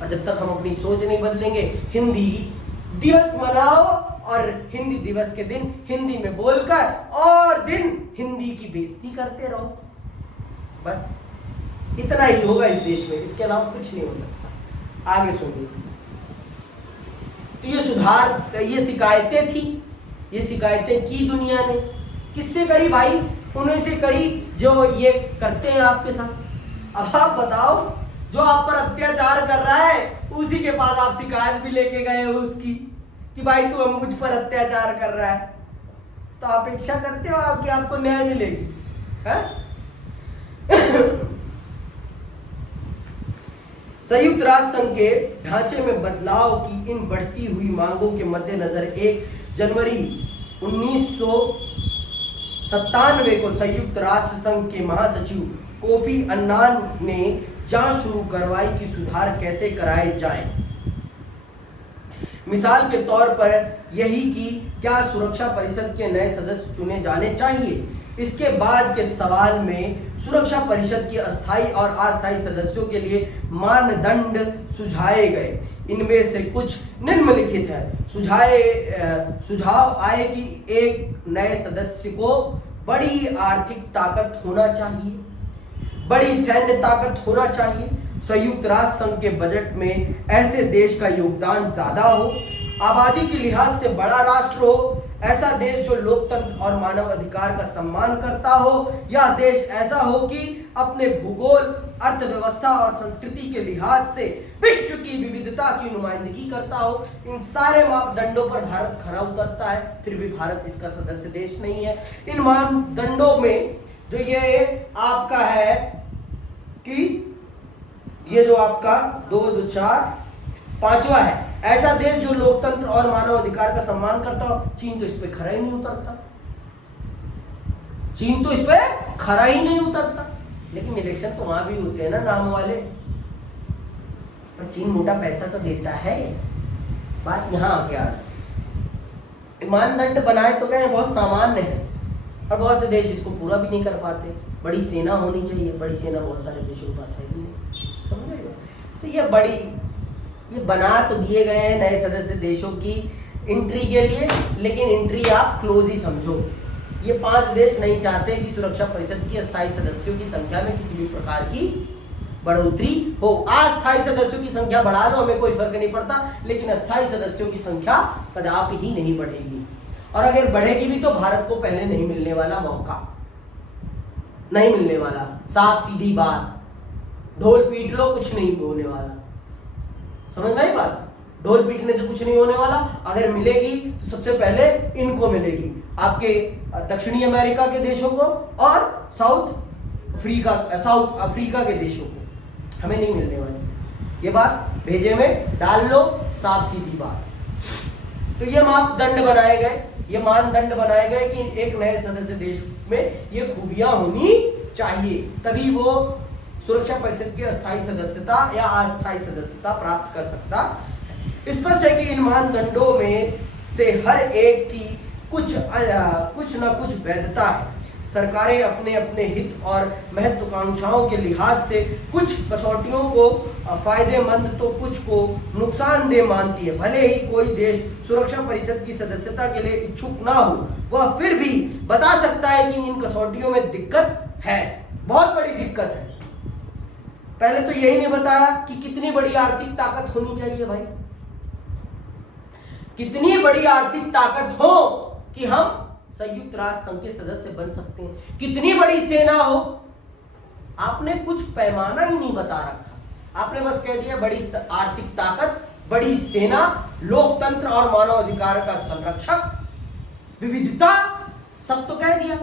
और जब तक हम अपनी सोच नहीं बदलेंगे, हिंदी दिवस मनाओ और हिंदी दिवस के दिन हिंदी में बोलकर और दिन हिंदी की बेइज्जती करते रहो। बस इतना ही होगा इस देश में, इसके अलावा कुछ नहीं हो सकता। आगे सुनिए। तो ये सुधार, ये शिकायतें थी, ये शिकायतें की दुनिया ने। किससे करी भाई? उन्हीं से करी जो ये करते हैं आपके साथ। अब आप बताओ, जो आप पर अत्याचार कर रहा है उसी के पास आप शिकायत भी लेके गए हो उसकी कि भाई तू मुझ पर अत्याचार कर रहा है, तो आप अपेक्षा करते हो कि आपको न्याय मिलेगी? संयुक्त राष्ट्र संघ के ढांचे में बदलाव की इन बढ़ती हुई मांगों के मद्देनजर 1 जनवरी 1997 को संयुक्त राष्ट्र संघ के महासचिव कोफी अन्नान ने जांच शुरू करवाई कि सुधार कैसे कराए जाएं। मिसाल के तौर पर यही कि क्या सुरक्षा परिषद के नए सदस्य चुने जाने चाहिए। इसके बाद के सवाल में सुरक्षा परिषद की अस्थायी और अस्थायी सदस्यों के लिए मानदंड सुझाए गए। इनमें से कुछ निम्नलिखित है। सुझाव आए कि एक नए सदस्य को बड़ी आर्थिक ताकत होना चाहिए, बड़ी सैन्य ताकत होना चाहिए, संयुक्त राष्ट्र संघ के बजट में ऐसे देश का योगदान ज्यादा हो, आबादी के लिहाज से बड़ा राष्ट्र हो, ऐसा देश जो लोकतंत्र और मानव अधिकार का सम्मान करता हो। यह देश ऐसा हो कि अपने भूगोल, अर्थव्यवस्था और संस्कृति के लिहाज से विश्व की विविधता की नुमाइंदगी करता हो। इन सारे मापदंडों पर भारत खरा उतरता है, फिर भी भारत इसका सदस्य देश नहीं है। इन मानदंडों में जो ये आपका है कि ये जो आपका 2 2 4 5वां है, ऐसा देश जो लोकतंत्र और मानव अधिकार का सम्मान करता हो। चीन तो इस पे खरा ही नहीं उतरता, चीन तो इस पे खरा ही नहीं उतरता। लेकिन इलेक्शन तो वहां भी होते हैं ना नाम वाले, पर चीन मोटा पैसा तो देता है। बात यहाँ आके आ रही, मानदंड बनाए तो गए बहुत सामान्य है और बहुत से देश इसको पूरा भी नहीं कर पाते। बड़ी सेना होनी चाहिए, बड़ी सेना बहुत सारे देशों के पास है भी नहीं, समझ रहे हो। तो ये बना तो दिए गए हैं नए सदस्य देशों की एंट्री के लिए, लेकिन एंट्री आप क्लोज ही समझो। ये 5 देश नहीं चाहते कि सुरक्षा परिषद की अस्थायी सदस्यों की संख्या में किसी भी प्रकार की बढ़ोतरी हो। अस्थायी सदस्यों की संख्या बढ़ा लो, हमें कोई फर्क नहीं पड़ता, लेकिन अस्थायी सदस्यों की संख्या कदापि ही नहीं बढ़ेगी। और अगर बढ़ेगी भी तो भारत को पहले नहीं मिलने वाला मौका, नहीं मिलने वाला। साफ सीधी बात, ढोल पीट लो, कुछ नहीं होने वाला। समझ में आई बात? ढोल पीटने से कुछ नहीं होने वाला। अगर मिलेगी तो सबसे पहले इनको मिलेगी, आपके दक्षिणी अमेरिका के देशों को और साउथ अफ्रीका के देशों को। हमें नहीं मिलने वाली, ये बात भेजे में डाल लो, साफ सीधी बात। तो ये मापदंड बनाए गए, ये मानदंड बनाए गए कि एक नए सदस्य देश में ये खूबियां होनी चाहिए, तभी वो सुरक्षा परिषद की अस्थायी सदस्यता या अस्थायी सदस्यता प्राप्त कर सकता है। स्पष्ट है कि इन मानदंडों में से हर एक की कुछ न कुछ वैधता है। सरकारें अपने अपने हित और महत्वाकांक्षाओं के लिहाज से कुछ कसौटियों को फायदेमंद तो कुछ को नुकसानदेह मानती है। भले ही कोई देश सुरक्षा परिषद की सदस्यता के लिए इच्छुक ना हो, वह फिर भी बता सकता है कि इन कसौटियों में दिक्कत है, बहुत बड़ी दिक्कत है। पहले तो यही नहीं बताया कि कितनी बड़ी आर्थिक ताकत होनी चाहिए भाई, कितनी बड़ी आर्थिक ताकत हो कि हम संयुक्त राष्ट्र संघ के सदस्य बन सकते हैं, कितनी बड़ी सेना हो। आपने कुछ पैमाना ही नहीं बता रखा, आपने बस कह दिया बड़ी आर्थिक ताकत, बड़ी सेना, लोकतंत्र और मानव अधिकार का संरक्षक, विविधता, सब तो कह दिया।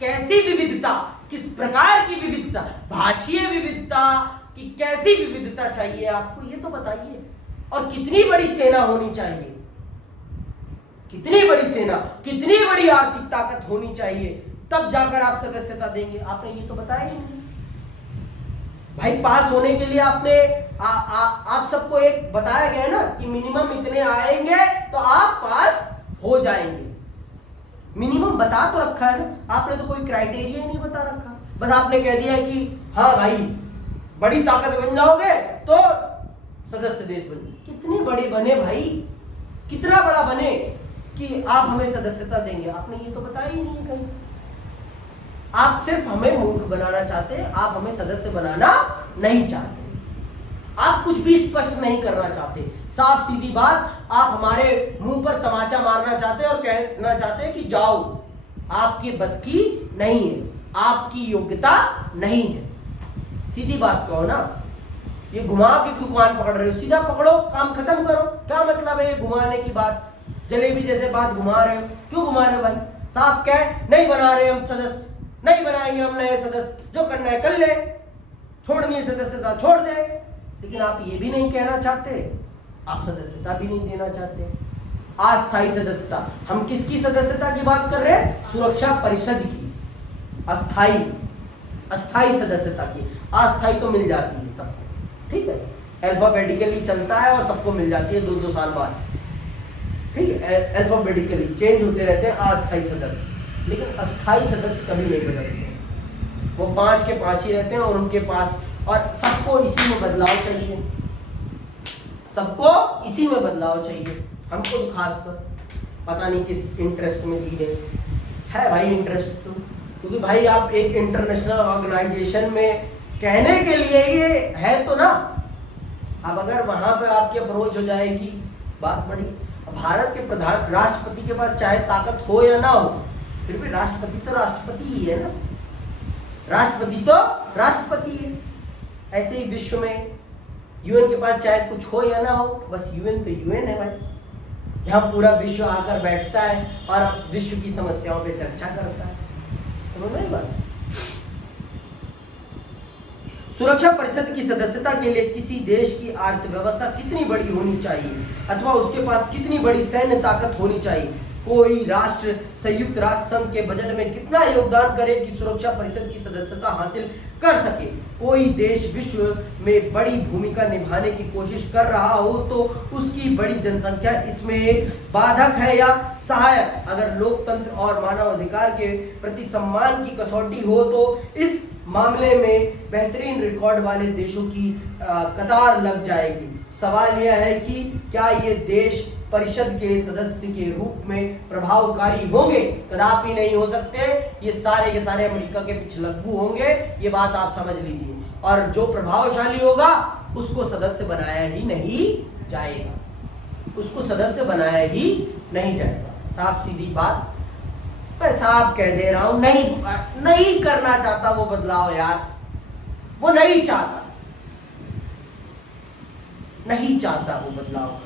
कैसी विविधता, किस प्रकार की विविधता, भाषीय विविधता की कैसी विविधता चाहिए आपको, ये तो बताइए। और कितनी बड़ी सेना होनी चाहिए, कितनी बड़ी सेना, कितनी बड़ी आर्थिक ताकत होनी चाहिए, तब जाकर आप सदस्यता देंगे। आपने ये तो बताया ही नहीं भाई। पास होने के लिए आपने आप सबको एक बताया गया ना कि मिनिमम इतने आएंगे तो आप पास हो जाएंगे। मिनिमम बता तो रखा है ना, आपने तो कोई क्राइटेरिया ही नहीं बता रखा। बस आपने कह दिया कि हाँ भाई बड़ी ताकत बन जाओगे तो सदस्य देश बने। कितनी बड़ी बने भाई, कितना बड़ा बने कि आप हमें सदस्यता देंगे, आपने ये तो बताया ही नहीं कहीं। आप सिर्फ हमें मूर्ख बनाना चाहते हैं, आप हमें सदस्य बनाना नहीं चाहते, आप कुछ भी स्पष्ट नहीं करना चाहते। साफ सीधी बात, आप हमारे मुंह पर तमाचा मारना चाहते हैं और कहना चाहते हैं कि जाओ, आपकी बस की नहीं है, आपकी योग्यता नहीं है। सीधी बात कहो ना, ये घुमा के क्यों कान पकड़ रहे हो? सीधा पकड़ो, काम खत्म करो। क्या मतलब है ये घुमाने की बात, जलेबी जैसे बात घुमा रहे हो? क्यों घुमा रहे हो भाई? साफ कह, नहीं बना रहे हम सदस्य, नहीं बनाएंगे हम नए सदस्य, जो करना है कर ले, छोड़नी है सदस्यता छोड़ दे। लेकिन आप ये भी नहीं कहना चाहते, आप सदस्यता भी नहीं देना चाहते। अस्थायी सदस्यता, हम किसकी सदस्यता की बात कर रहे हैं? सुरक्षा परिषद की। अस्थायी सदस्यता की, अस्थायी तो मिल जाती है सबको, ठीक है, अल्फाबेटिकली चलता है और सबको मिल जाती है 2-2 साल बाद, ठीक है, अल्फाबेटिकली चेंज होते रहते हैं अस्थायी सदस्य। लेकिन अस्थायी सदस्य कभी नहीं बदलते, वो 5 के 5 ही रहते हैं और उनके पास, और सबको इसी में बदलाव चाहिए, सबको इसी में बदलाव चाहिए। हमको तो खासकर पता नहीं किस इंटरेस्ट में जी रहे है भाई, इंटरेस्ट तो, क्योंकि भाई आप एक इंटरनेशनल ऑर्गेनाइजेशन में कहने के लिए ये है तो ना। अब अगर वहां पे आपकी अप्रोच हो जाएगी, बात बड़ी, भारत के प्रधान राष्ट्रपति के पास चाहे ताकत हो या ना हो, फिर भी राष्ट्रपति तो राष्ट्रपति ही है ना, राष्ट्रपति तो राष्ट्रपति है। ऐसे ही विश्व में यूएन के पास चाहे कुछ हो या ना हो, बस यूएन तो यूएन है भाई, जहां पूरा विश्व आकर बैठता है और विश्व की समस्याओं पे चर्चा करता है। समझ में आई बात? सुरक्षा परिषद की सदस्यता के लिए किसी देश की अर्थव्यवस्था कितनी बड़ी होनी चाहिए अथवा उसके पास कितनी बड़ी सैन्य ताकत होनी चाहिए? कोई राष्ट्र संयुक्त राष्ट्र संघ के बजट में कितना योगदान करे कि सुरक्षा परिषद की सदस्यता हासिल कर सके? कोई देश विश्व में बड़ी भूमिका निभाने की कोशिश कर रहा हो तो उसकी बड़ी जनसंख्या इसमें एक बाधक है या सहायक? अगर लोकतंत्र और मानवाधिकार के प्रति सम्मान की कसौटी हो तो इस मामले में बेहतरीन रिकॉर्ड वाले देशों की कतार लग जाएगी। सवाल यह है कि क्या ये देश परिषद के सदस्य के रूप में प्रभावकारी होंगे? कदापि नहीं हो सकते। ये सारे के सारे अमेरिका के पिछलग्गू होंगे, ये बात आप समझ लीजिए। और जो प्रभावशाली होगा उसको सदस्य बनाया ही नहीं जाएगा, उसको सदस्य बनाया ही नहीं जाएगा। साफ सीधी बात, मैं साफ कह दे रहा हूं, नहीं करना चाहता वो बदलाव यार, वो नहीं चाहता वो बदलाव करना।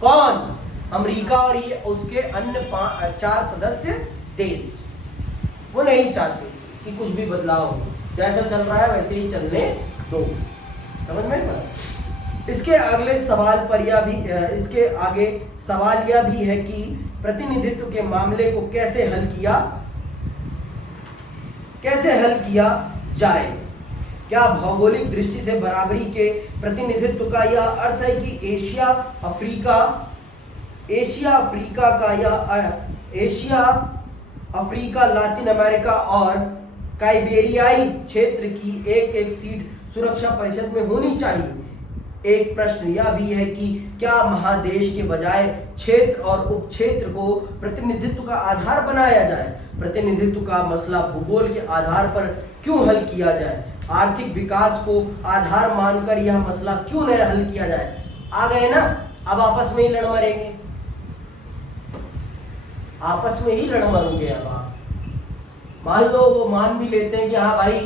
कौन? अमेरिका और ये उसके अन्य 4 सदस्य देश, वो नहीं चाहते कि कुछ भी बदलाव हो, जैसा चल रहा है वैसे ही चलने दो। समझ में पड़ा? इसके अगले सवाल पर इसके आगे सवाल यह भी है कि प्रतिनिधित्व के मामले को कैसे हल किया जाए? क्या भौगोलिक दृष्टि से बराबरी के प्रतिनिधित्व का यह अर्थ है कि एशिया अफ्रीका, लातिन अमेरिका और काइबेरियाई क्षेत्र की एक सीट सुरक्षा परिषद में होनी चाहिए? एक प्रश्न यह भी है कि क्या महादेश के बजाय क्षेत्र और उपक्षेत्र को प्रतिनिधित्व का आधार बनाया जाए? प्रतिनिधित्व का मसला भूगोल के आधार पर क्यों हल किया जाए? आर्थिक विकास को आधार मानकर यह मसला क्यों नहीं हल किया जाए? आ गए ना, अब आपस में ही लड़ मरेंगे, आपस में ही लड़ मरोगे। अब आप मान लो वो मान भी लेते हैं कि हाँ भाई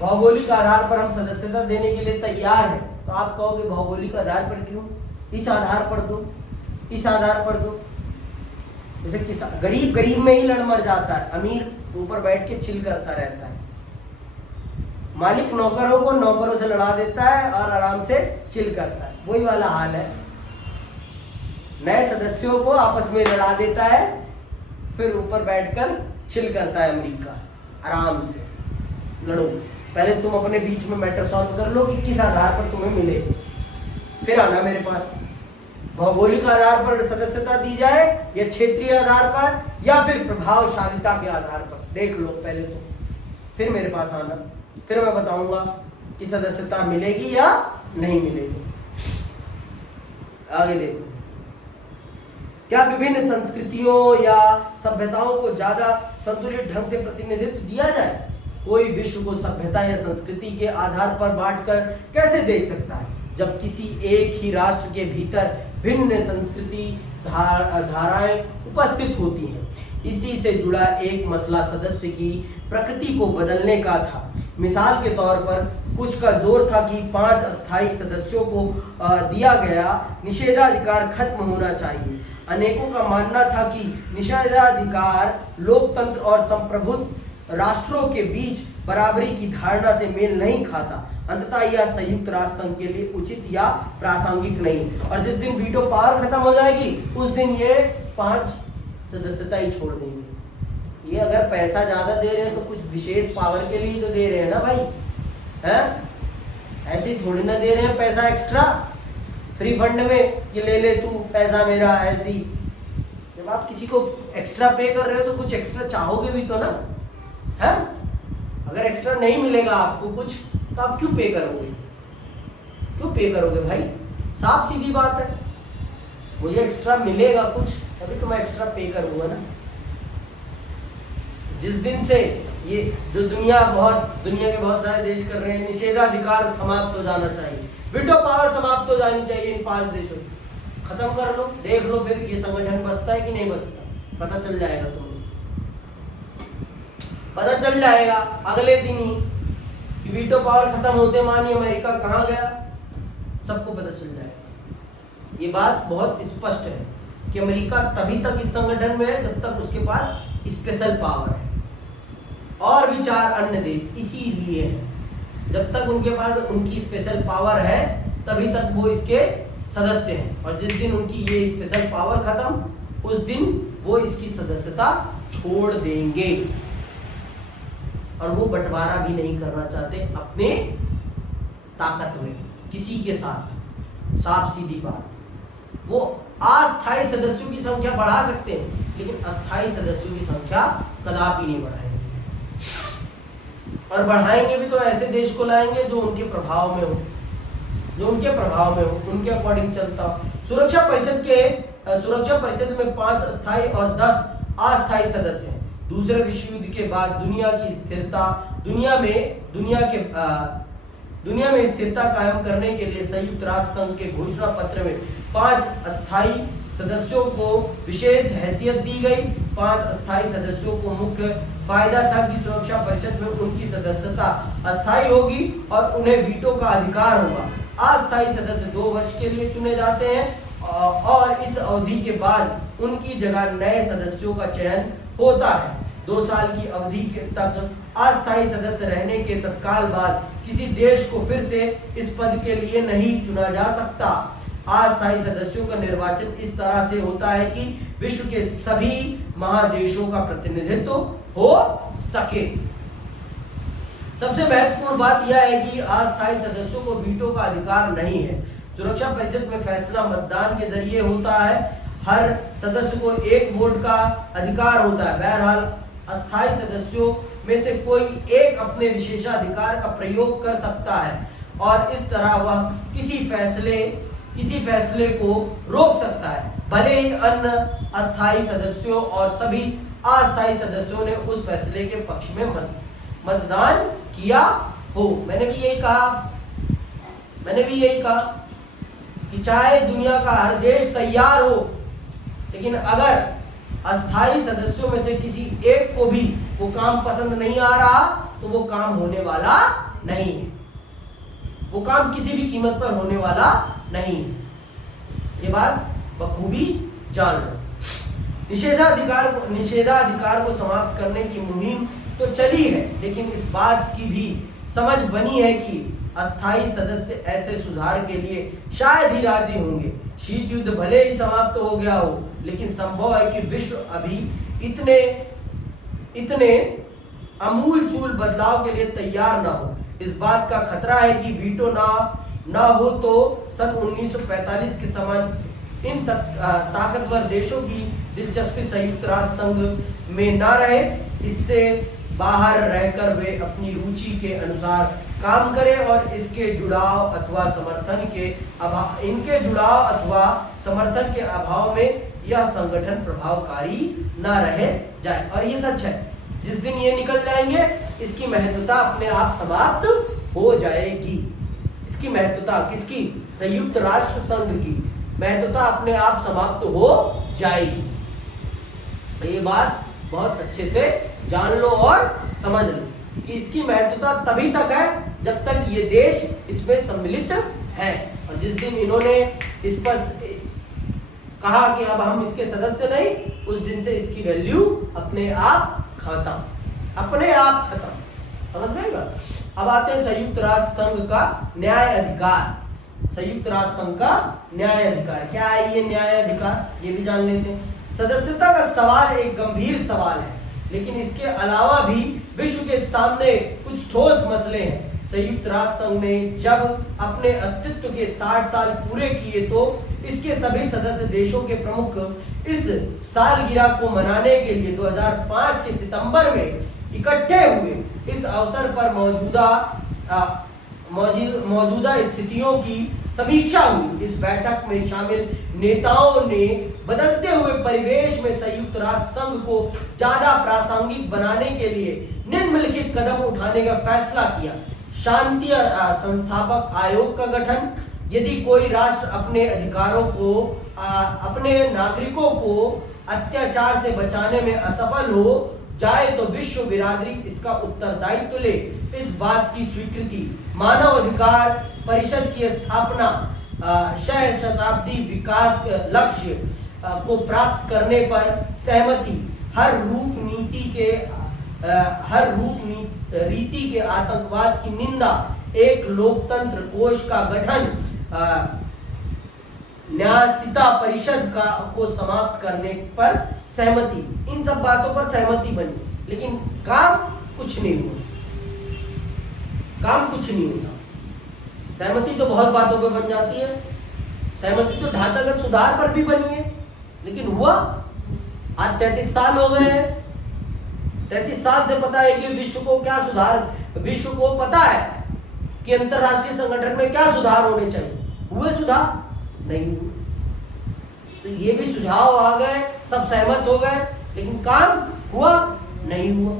भौगोलिक आधार पर हम सदस्यता देने के लिए तैयार हैं, तो आप कहोगे भौगोलिक आधार पर क्यों? इस आधार पर दो, इस आधार पर दो। जैसे किसान गरीब में ही लड़ मर जाता है, अमीर ऊपर बैठ के चिल करता रहता है, मालिक नौकरों को नौकरों से लड़ा देता है और आराम से चिल करता है। वही वाला हाल है, नए सदस्यों को आपस में लड़ा देता है, फिर ऊपर बैठकर चिल करता है अमेरिका। आराम से लड़ो, पहले तुम अपने बीच में मैटर सॉल्व कर लो कि किस आधार पर तुम्हें मिले, फिर आना मेरे पास। भौगोलिक आधार पर सदस्यता दी जाए या क्षेत्रीय आधार पर या फिर प्रभावशालिता के आधार पर, देख लो पहले तो, फिर मेरे पास आना, फिर मैं बताऊंगा कि सदस्यता मिलेगी या नहीं मिलेगी। आगे देखो, क्या विभिन्न संस्कृतियों या सभ्यताओं को ज्यादा संतुलित ढंग से प्रतिनिधित्व दिया जाए? कोई विश्व को सभ्यता या संस्कृति के आधार पर बांटकर कैसे देख सकता है, जब किसी एक ही राष्ट्र के भीतर भिन्न संस्कृति धाराएं उपस्थित होती हैं? इसी से जुड़ा एक मसला सदस्य की प्रकृति को बदलने का था। मिसाल के तौर पर कुछ का जोर था कि 5 अस्थायी सदस्यों को दिया गया निषेधाधिकार खत्म होना चाहिए। अनेकों का मानना था कि निषेधाधिकार लोकतंत्र और संप्रभुत्व राष्ट्रों के बीच बराबरी की धारणा से मेल नहीं खाता। अंततः यह संयुक्त राष्ट्र संघ के लिए उचित या प्रासंगिक नहीं, और जिस दिन वीटो पावर खत्म हो जाएगी उस दिन ये 5 सदस्यता ही छोड़ देंगे। ये अगर पैसा ज्यादा दे रहे हैं तो कुछ विशेष पावर के लिए तो दे रहे हैं ना भाई, हैं? ऐसे ही थोड़ी ना दे रहे हैं पैसा एक्स्ट्रा फ्री फंड में, ये ले ले तू पैसा मेरा। ऐसी जब आप किसी को एक्स्ट्रा पे कर रहे हो तो कुछ एक्स्ट्रा चाहोगे भी तो ना, है? अगर एक्स्ट्रा नहीं मिलेगा आपको कुछ तो आप क्यों पे करोगे? क्यों पे करोगे भाई? साफ सीधी बात है, मुझे एक्स्ट्रा मिलेगा कुछ तभी तो मैं एक्स्ट्रा पे करूंगा ना। जिस दिन से ये जो दुनिया के बहुत सारे देश कर रहे हैं, निषेधाधिकार समाप्त हो जाना चाहिए, वीटो पावर समाप्त हो जानी चाहिए इन 5 देशों की। खत्म कर लो, देख लो फिर ये संगठन बचता है कि नहीं बचता, पता चल जाएगा तुम्हें, पता चल जाएगा अगले दिन ही कि वीटो पावर खत्म होते मानिए अमेरिका कहाँ गया, सबको पता चल जाएगा। ये बात बहुत स्पष्ट है कि अमेरिका तभी तक इस संगठन में है जब तक उसके पास स्पेशल पावर है, और भी 4 अन्य देश इसीलिए है, जब तक उनके पास उनकी स्पेशल पावर है तभी तक वो इसके सदस्य हैं, और जिस दिन उनकी ये स्पेशल पावर खत्म उस दिन वो इसकी सदस्यता छोड़ देंगे, और वो बंटवारा भी नहीं करना चाहते अपने ताकत में किसी के साथ। साफ सीधी बात, वो अस्थायी सदस्यों की संख्या बढ़ा सकते हैं लेकिन अस्थायी सदस्यों की संख्या कदापि नहीं बढ़ाएंगे, और बढ़ाएंगे भी तो ऐसे देश को लाएंगे जो उनके प्रभाव में हो, जो उनके प्रभाव में हो, उनके अकॉर्डिंग चलता हो। सुरक्षा परिषद में 5 अस्थायी और 10 अस्थायी सदस्य हैं। दूसरे विश्व युद्ध के बाद दुनिया की स्थिरता दुनिया में स्थिरता कायम करने के लिए संयुक्त राष्ट्र संघ के घोषणा पत्र में 5 अस्थायी सदस्यों को विशेष हैसियत दी गई। 5 अस्थायी सदस्यों को मुख्य फायदा था कि सुरक्षा परिषद में उनकी सदस्यता अस्थायी होगी और उन्हें वीटो का अधिकार होगा। अस्थायी सदस्य 2 वर्ष के लिए चुने जाते हैं और इस अवधि के बाद उनकी जगह नए सदस्यों का चयन होता है। 2 साल की अवधि तक अस्थायी सदस्य रहने के तत्काल बाद किसी देश को फिर से इस पद के लिए नहीं चुना जा सकता। अस्थायी सदस्यों का निर्वाचन इस तरह से होता है कि विश्व के सभी महादेशों का प्रतिनिधित्व हो सके। सबसे महत्वपूर्ण बात यह है कि अस्थायी सदस्यों को वीटो का अधिकार नहीं है। सुरक्षा परिषद में फैसला मतदान के जरिए होता है। हर सदस्य को 1 वोट का अधिकार होता है। बहरहाल अस्थायी सदस्यों में से कोई एक अपने विशेषाधिकार का प्रयोग कर सकता है और इस तरह वह किसी फैसले को रोक सकता है, भले ही अन्य अस्थायी सदस्यों और सभी अस्थायी सदस्यों ने उस फैसले के पक्ष में मतदान किया हो। मैंने भी यही कहा कि चाहे दुनिया का हर देश तैयार हो, लेकिन अगर अस्थायी सदस्यों में से किसी एक को भी वो काम पसंद नहीं आ रहा तो वो काम होने वाला नहीं है, वो काम किसी भी कीमत पर होने वाला नहीं है। ये बात बखूबी जान लो। निषेधाधिकार को समाप्त करने की मुहिम तो चली है, लेकिन इस बात की भी समझ बनी है कि अस्थायी सदस्य ऐसे सुधार के लिए शायद ही राजी होंगे। शीत युद्ध भले ही समाप्त हो गया हो, लेकिन संभव है कि विश्व अभी इतने अमूलचूल बदलाव के लिए तैयार ना हो। इस बात का खतरा है कि वीटो ना हो तो सन 1945 के समान इन ताकतवर देशों की दिलचस्पी संयुक्त राष्ट्र संघ में ना रहे। इससे बाहर रहकर वे अपनी रुचि के अनुसार काम करें और इनके जुड़ाव अथवा समर्थन के अभाव में यह संगठन प्रभावकारी ना रह जाए। और ये सच है, जिस दिन ये निकल जाएंगे इसकी महत्वता अपने आप समाप्त हो जाएगी। इसकी महत्वता किसकी? संयुक्त राष्ट्र संघ की महत्वता अपने आप समाप्त हो जाएगी। ये बात बहुत अच्छे से जान लो और समझ लो कि इसकी महत्वता तभी तक है जब तक ये देश इसमें सम्मिलित है, और जिस दिन इन्होंने इस पर कहा कि अब हम इसके सदस्य नहीं, उस दिन से इसकी वैल्यू अपने आप खत्म। समझ में आएगा? अब आते हैं संयुक्त राष्ट्र संघ का न्याय अधिकार। संयुक्त राष्ट्र संघ का न्याय अधिकार क्या है? ये न्याय अधिकार ये भी जान लेते हैं। सदस्यता का सवाल एक गंभीर सवाल है, लेकिन इसके अलावा भी विश्व के सामने कुछ ठोस मसले हैं। संयुक्त राष्ट्र संघ ने जब अपने अस्तित्व के 60 साल पूरे किए तो इसके सभी सदस्य देशों के प्रमुख इस सालगिरह को मनाने के लिए 2005 के सितंबर में इकट्ठे हुए। इस अवसर पर मौजूदा स्थितियों की समीक्षा हुई। इस बैठक में शामिल नेताओं ने बदलते हुए परिवेश में संयुक्त राष्ट्र संघ को ज्यादा प्रासंगिक बनाने के लिए निम्नलिखित कदम उठाने का फैसला किया। शांति संस्थापक आयोग का गठन, यदि कोई राष्ट्र अपने अधिकारों को अपने नागरिकों को अत्याचार से बचाने में असफल हो जाए तो विश्व बिरादरी इसका उत्तरदायित्व ले। इस बात की स्वीकृति मानव अधिकार परिषद की स्थापना शताब्दी विकास लक्ष्य को प्राप्त करने पर सहमति हर रीति के आतंकवाद की निंदा एक लोकतंत्र कोष का गठन न्यायिता परिषद को समाप्त करने पर सहमति। इन सब बातों पर सहमति बनी, लेकिन काम कुछ नहीं हुआ। काम कुछ नहीं होता। सहमति तो बहुत बातों पे बन जाती है, सहमति तो ढांचागत सुधार पर भी बनी है, लेकिन हुआ आज 33 साल हो गए हैं। 33 साल से पता है कि विश्व को क्या सुधार, विश्व को पता है कि अंतरराष्ट्रीय संगठन में क्या सुधार होने चाहिए। हुए सुधार? नहीं हुए। तो ये भी सुझाव आ गए, सब सहमत हो गए, लेकिन काम हुआ नहीं हुआ।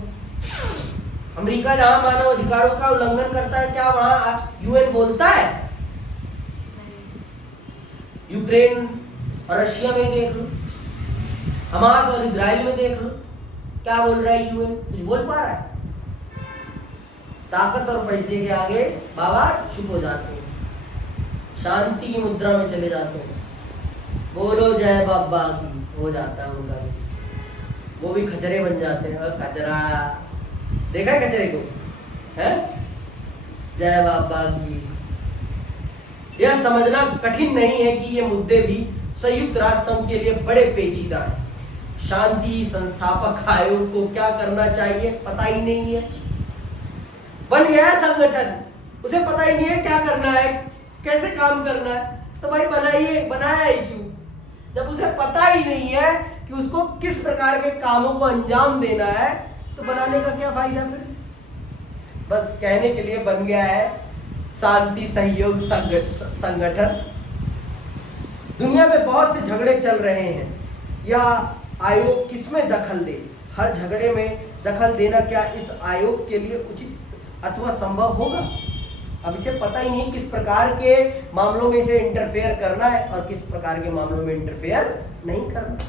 अमेरिका जहां मानव अधिकारों का उल्लंघन करता है, क्या वहां यूएन बोलता है? यूक्रेन और रशिया में देख लो, हमास और इजराइल में देख लो, क्या बोल रहा है यूएन? कुछ बोल पा रहा है? ताकत और पैसे के आगे बाबा चुप हो जाते हैं, शांति की मुद्रा में चले जाते हैं। बोलो जय बाबा की, हो जाता है उनका भी, वो भी खचरे बन जाते हैं। खचरा देखा है कचरे को, है? जय बाबा की। यह समझना कठिन नहीं है कि ये मुद्दे भी संयुक्त राष्ट्र संघ के लिए बड़े पेचीदा हैं। शांति संस्थापक आयोग को क्या करना चाहिए पता ही नहीं है। बन गया है संगठन, उसे पता ही नहीं है क्या करना है, कैसे काम करना है, तो भाई बनाया ही क्यों? जब उसे पता ही नहीं है कि उसको किस प्रकार के कामों को अंजाम देना है, तो बनाने का क्या फायदा फिर? बस कहने के लिए बन गया है शांति सहयोग संगठन। दुनिया में बहुत से झगड़े चल रहे हैं, यह आयोग किसमें दखल दे? हर झगड़े में दखल देना क्या इस आयोग के लिए उचित अथवा संभव होगा? अब इसे पता ही नहीं किस प्रकार के मामलों में इसे इंटरफेयर करना है और किस प्रकार के मामलों में इंटरफेयर नहीं करना।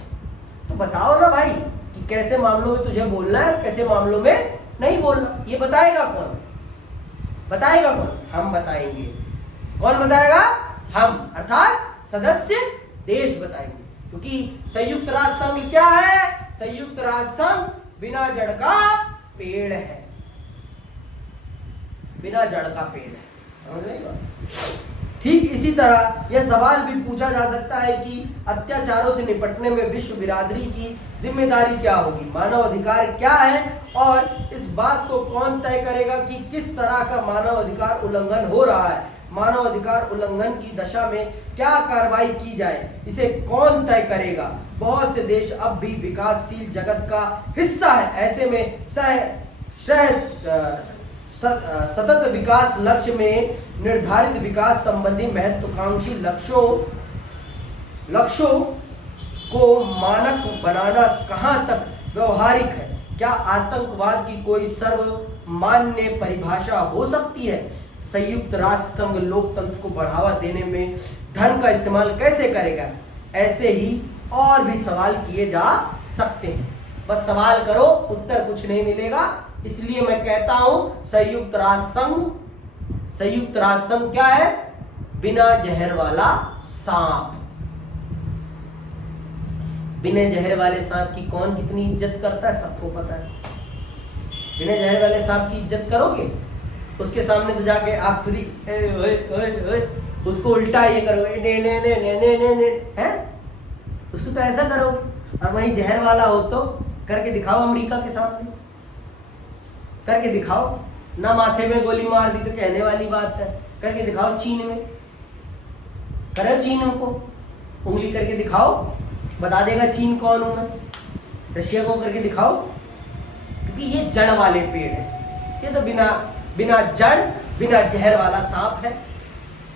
तो बताओ ना भाई कि कैसे मामलों में तुझे बोलना है, कैसे मामलों में नहीं बोलना। ये बताएगा कौन? बताएगा कौन? हम बताएंगे। कौन बताएगा? हम, अर्थात सदस्य देश बताएंगे। क्योंकि संयुक्त राष्ट्र संघ क्या है? संयुक्त राष्ट्र संघ बिना जड़ का पेड़ है, बिना जड़ का पेड़ है। ठीक इसी तरह यह सवाल भी पूछा जा सकता है कि अत्याचारों से निपटने में विश्व बिरादरी की जिम्मेदारी क्या होगी? मानव अधिकार क्या है और इस बात को कौन तय करेगा कि किस तरह का मानव अधिकार उल्लंघन हो रहा है? मानव अधिकार उल्लंघन की दशा में क्या कार्रवाई की जाए, इसे कौन तय करेगा? बहुत से देश अब भी विकासशील जगत का हिस्सा है। ऐसे में सतत विकास लक्ष्य में निर्धारित विकास संबंधी महत्वाकांक्षी लक्ष्यों को मानक बनाना कहां तक व्यवहारिक है? क्या आतंकवाद की कोई सर्वमान्य परिभाषा हो सकती है? संयुक्त राष्ट्र संघ लोकतंत्र को बढ़ावा देने में धन का इस्तेमाल कैसे करेगा? ऐसे ही और भी सवाल किए जा सकते हैं। बस सवाल करो, उत्तर कुछ नहीं मिलेगा। इसलिए मैं कहता हूं संयुक्त राष्ट्र संघ क्या है? बिना जहर वाला सांप। बिना जहर वाले सांप की कौन कितनी इज्जत करता है सबको पता है। बिना जहर वाले सांप की इज्जत करोगे, उसके सामने तो जाके आप खुद ही उसको उल्टा ये करोगे, ने ने ने ने ने ने ने है, उसको तो ऐसा करोगे। और वही जहर वाला हो तो करके दिखाओ, अमेरिका के सामने करके दिखाओ ना। माथे में गोली मार दी तो कहने वाली बात है, करके दिखाओ। चीन में करो, चीन को उंगली करके दिखाओ, बता देगा चीन कौन हूं मैं। रशिया को करके दिखाओ, क्योंकि ये जड़ वाले पेड़ है। ये तो बिना जड़ बिना जहर वाला सांप है।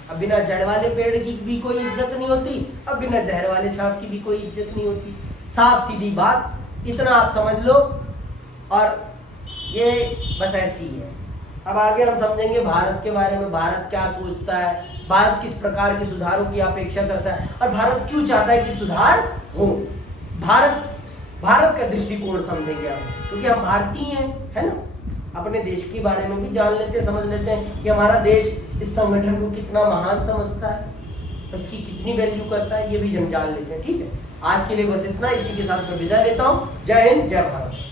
अब बिना जड़ वाले पेड़ की भी कोई इज्जत नहीं होती, अब बिना जहर वाले सांप की भी कोई इज्जत नहीं होती। साफ सीधी बात, इतना आप समझ लो। और ये बस ऐसी है, अब आगे हम समझेंगे भारत के बारे में, भारत क्या सोचता है, भारत किस प्रकार के सुधारों की अपेक्षा करता है और भारत क्यों चाहता है कि सुधार हो। भारत का दृष्टिकोण समझेंगे हम, क्योंकि हम भारतीय हैं, है ना। अपने देश के बारे में भी जान लेते हैं, समझ लेते हैं कि हमारा देश इस संगठन को कितना महान समझता है, उसकी कितनी वैल्यू करता है, ये भी हम जान लेते हैं। ठीक है, आज के लिए बस इतना, इसी के साथ मैं विदा लेता हूँ। जय हिंद, जय भारत।